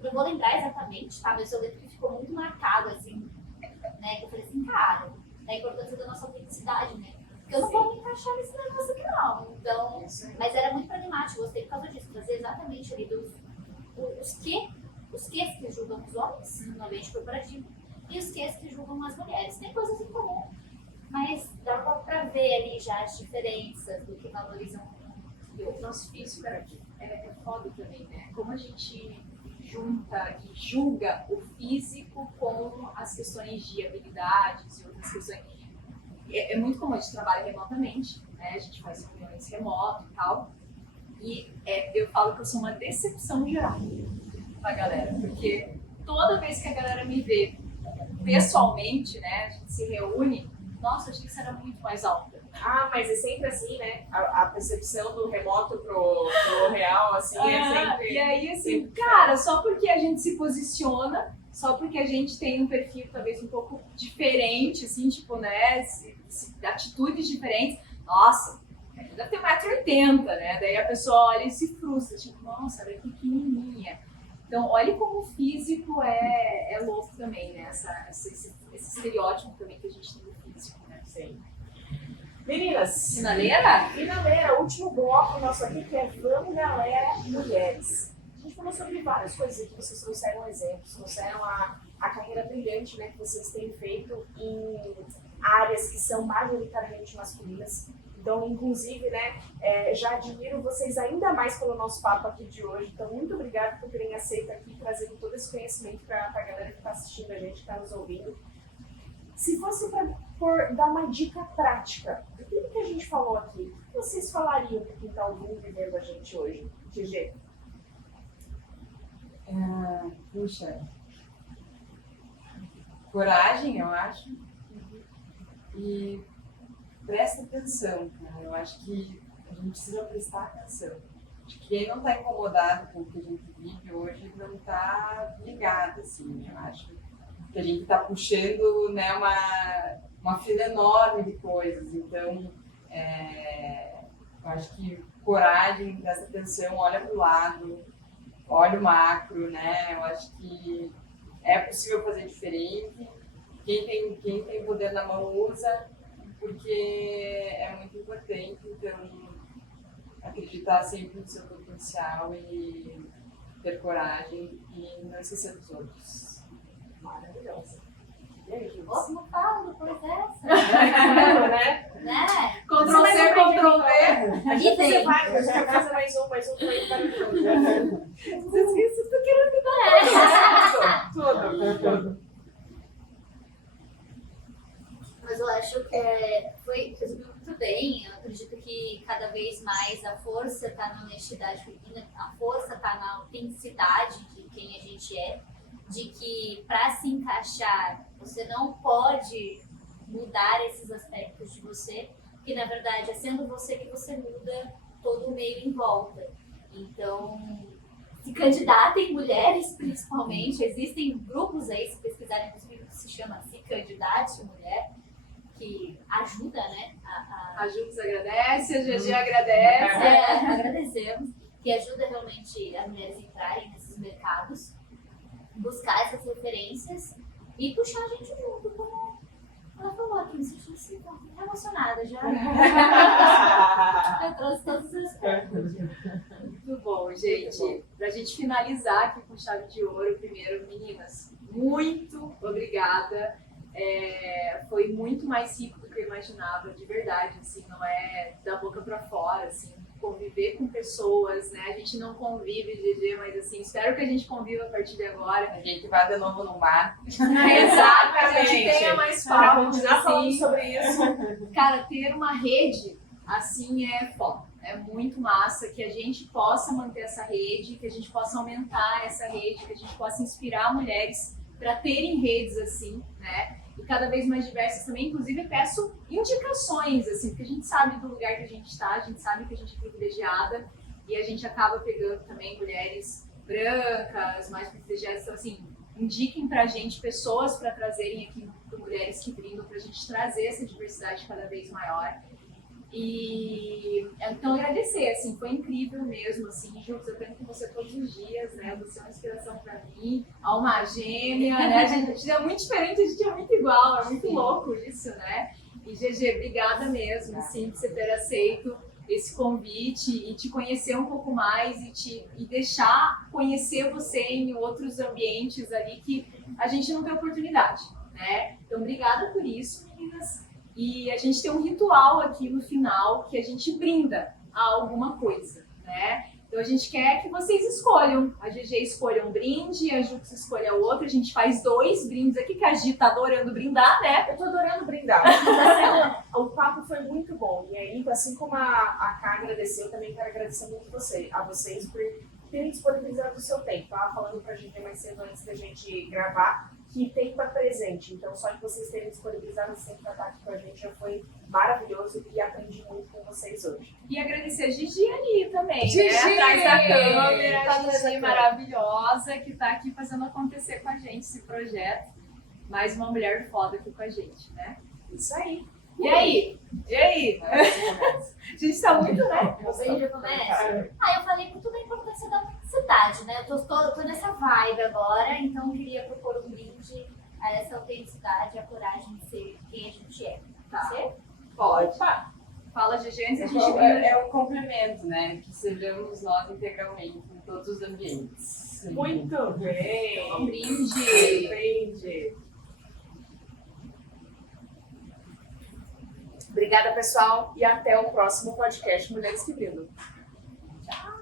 não vou lembrar exatamente, tá? Mas eu lembro que ficou muito marcado, assim, né? Que eu falei assim, cara, da importância da nossa autenticidade, né? Porque eu não vou me encaixar nesse negócio aqui, não. Então, mas era muito pragmático, gostei por causa disso, trazer exatamente ali os que julgam os homens no ambiente corporativo e os que julgam as mulheres. Tem coisas em comum, mas dá pra ver ali já as diferenças do que valorizam um e outro. Nosso físico é foda também, né? Como a gente junta e julga o físico com as questões de habilidades e outras questões. É muito comum, a gente trabalha remotamente, né? A gente faz reuniões remoto e tal. E eu falo que eu sou uma decepção geral pra galera, porque toda vez que a galera me vê pessoalmente, né? A gente se reúne, nossa, eu achei que você era muito mais alta. Ah, mas é sempre assim, né? A percepção do remoto pro real, assim, é sempre... E aí, assim, cara, só porque a gente se posiciona, só porque a gente tem um perfil talvez um pouco diferente, assim, tipo, né, atitudes diferentes, nossa, deve ter 1,80 m, né? Daí a pessoa olha e se frustra, tipo, nossa, ela é pequenininha. Então, olha como o físico é louco também, né? Esse estereótipo também que a gente tem do físico, né? Sim. Meninas, Finaleira? último bloco nosso aqui, que é Vamos Galera Mulheres. A gente falou sobre várias coisas aqui, vocês trouxeram exemplos, trouxeram a carreira brilhante, né, que vocês têm feito em áreas que são majoritariamente masculinas. Então, inclusive, né, já admiro vocês ainda mais pelo nosso papo aqui de hoje. Então, muito obrigada por terem aceito aqui, trazendo todo esse conhecimento para a galera que está assistindo a gente, que está nos ouvindo. Se fosse para dar uma dica prática do que a gente falou aqui, o que vocês falariam para quem está ouvindo e vendo a gente hoje? GG? Puxa, coragem, eu acho, e presta atenção, cara. Eu acho que a gente precisa prestar atenção. Acho que quem não está incomodado com o que a gente vive hoje não está ligado, assim. Eu acho que a gente está puxando, né, uma fila enorme de coisas. Então, eu acho que coragem, presta atenção, olha para o lado, olha o macro, né? Eu acho que é possível fazer diferente. Quem tem poder na mão usa, porque é muito importante. Então, acreditar sempre no seu potencial e ter coragem e não esquecer dos outros. Maravilhosa. E aí, Gil? Ou não falo depois dessa, né? né? Ctrl-C, Ctrl-V. A gente você vai, mas quer fazer mais um para o Vocês estão querendo Tudo. Mas eu acho que foi resumiu muito bem. Eu acredito que cada vez vez mais a força está na honestidade feminina, a força está na autenticidade de quem a gente é, de que para se encaixar você não pode mudar esses aspectos de você, que na verdade é sendo você que você muda todo o meio em volta. Então, se candidatem, mulheres principalmente, existem grupos aí, se pesquisarem, inclusive, que se chama Se Candidate Mulher, que ajuda, né? A Jux agradece, a GG agradece. Agradecemos, que ajuda realmente as mulheres a entrarem nesses mercados, buscar essas referências e puxar a gente junto, como ela falou aqui, me senti emocionada já. Eu trouxe todos os aspectos. Muito bom, gente. Pra gente finalizar aqui com chave de ouro, primeiro, meninas, muito obrigada. Foi muito mais rico do que eu imaginava, de verdade, assim, não é da boca pra fora, assim, conviver com pessoas, né? A gente não convive, GG, mas assim, espero que a gente conviva a partir de agora. A gente vai de novo num bar. Exato, a gente tenha mais papo, Já falando assim. sobre isso. Cara, ter uma rede assim é foda, é muito massa que a gente possa manter essa rede, que a gente possa aumentar essa rede, que a gente possa inspirar mulheres para terem redes assim, né? E cada vez mais diversas também, inclusive peço indicações, assim, porque a gente sabe do lugar que a gente está, a gente sabe que a gente é privilegiada e a gente acaba pegando também mulheres brancas, mais privilegiadas, então assim, indiquem pra gente pessoas para trazerem aqui para Mulheres que Brindam, pra gente trazer essa diversidade cada vez maior. E então agradecer, assim, foi incrível mesmo, assim, Jux, eu tenho com você todos os dias, né, você é uma inspiração pra mim, alma gêmea, né, a gente é muito diferente, a gente é muito igual, é muito louco isso, né, e GG, obrigada mesmo, assim, por você ter aceito esse convite e te conhecer um pouco mais e deixar conhecer você em outros ambientes ali que a gente não tem oportunidade, né, então obrigada por isso, meninas. E a gente tem um ritual aqui no final que a gente brinda a alguma coisa, né? Então a gente quer que vocês escolham. A GG escolha um brinde, a Jux escolha outro. A gente faz 2 brindes aqui, que a Gi tá adorando brindar, né? Eu tô adorando brindar. O papo foi muito bom. E aí, assim como a Ká agradeceu, eu também quero agradecer muito a vocês por terem disponibilizado o seu tempo. Tava falando pra gente mais cedo antes da gente gravar que tempo é presente. Então, só de vocês terem disponibilizado esse tempo para estar aqui com a gente já foi maravilhoso e aprendi muito com vocês hoje. E agradecer a Gigi ali também, Gigi! né? Atrás da câmera, Tá atrás da Gigi câmera. maravilhosa, que tá aqui fazendo acontecer com a gente esse projeto. Mais uma mulher foda aqui com a gente, né? Isso aí. E aí? A gente tá muito, né? Você já começa? Eu falei muito da importância da autenticidade, né? Eu tô nessa vibe agora, então eu queria propor um brinde a essa autenticidade, a coragem de ser quem a gente é. Tá. Pode ser? Pode. Fala, GG, antes a gente É o complemento, né? Que sejamos nós integralmente em todos os ambientes. Muito bem. um brinde. Brinde. Obrigada, pessoal, e até o próximo podcast Mulheres que Brindam. Tchau.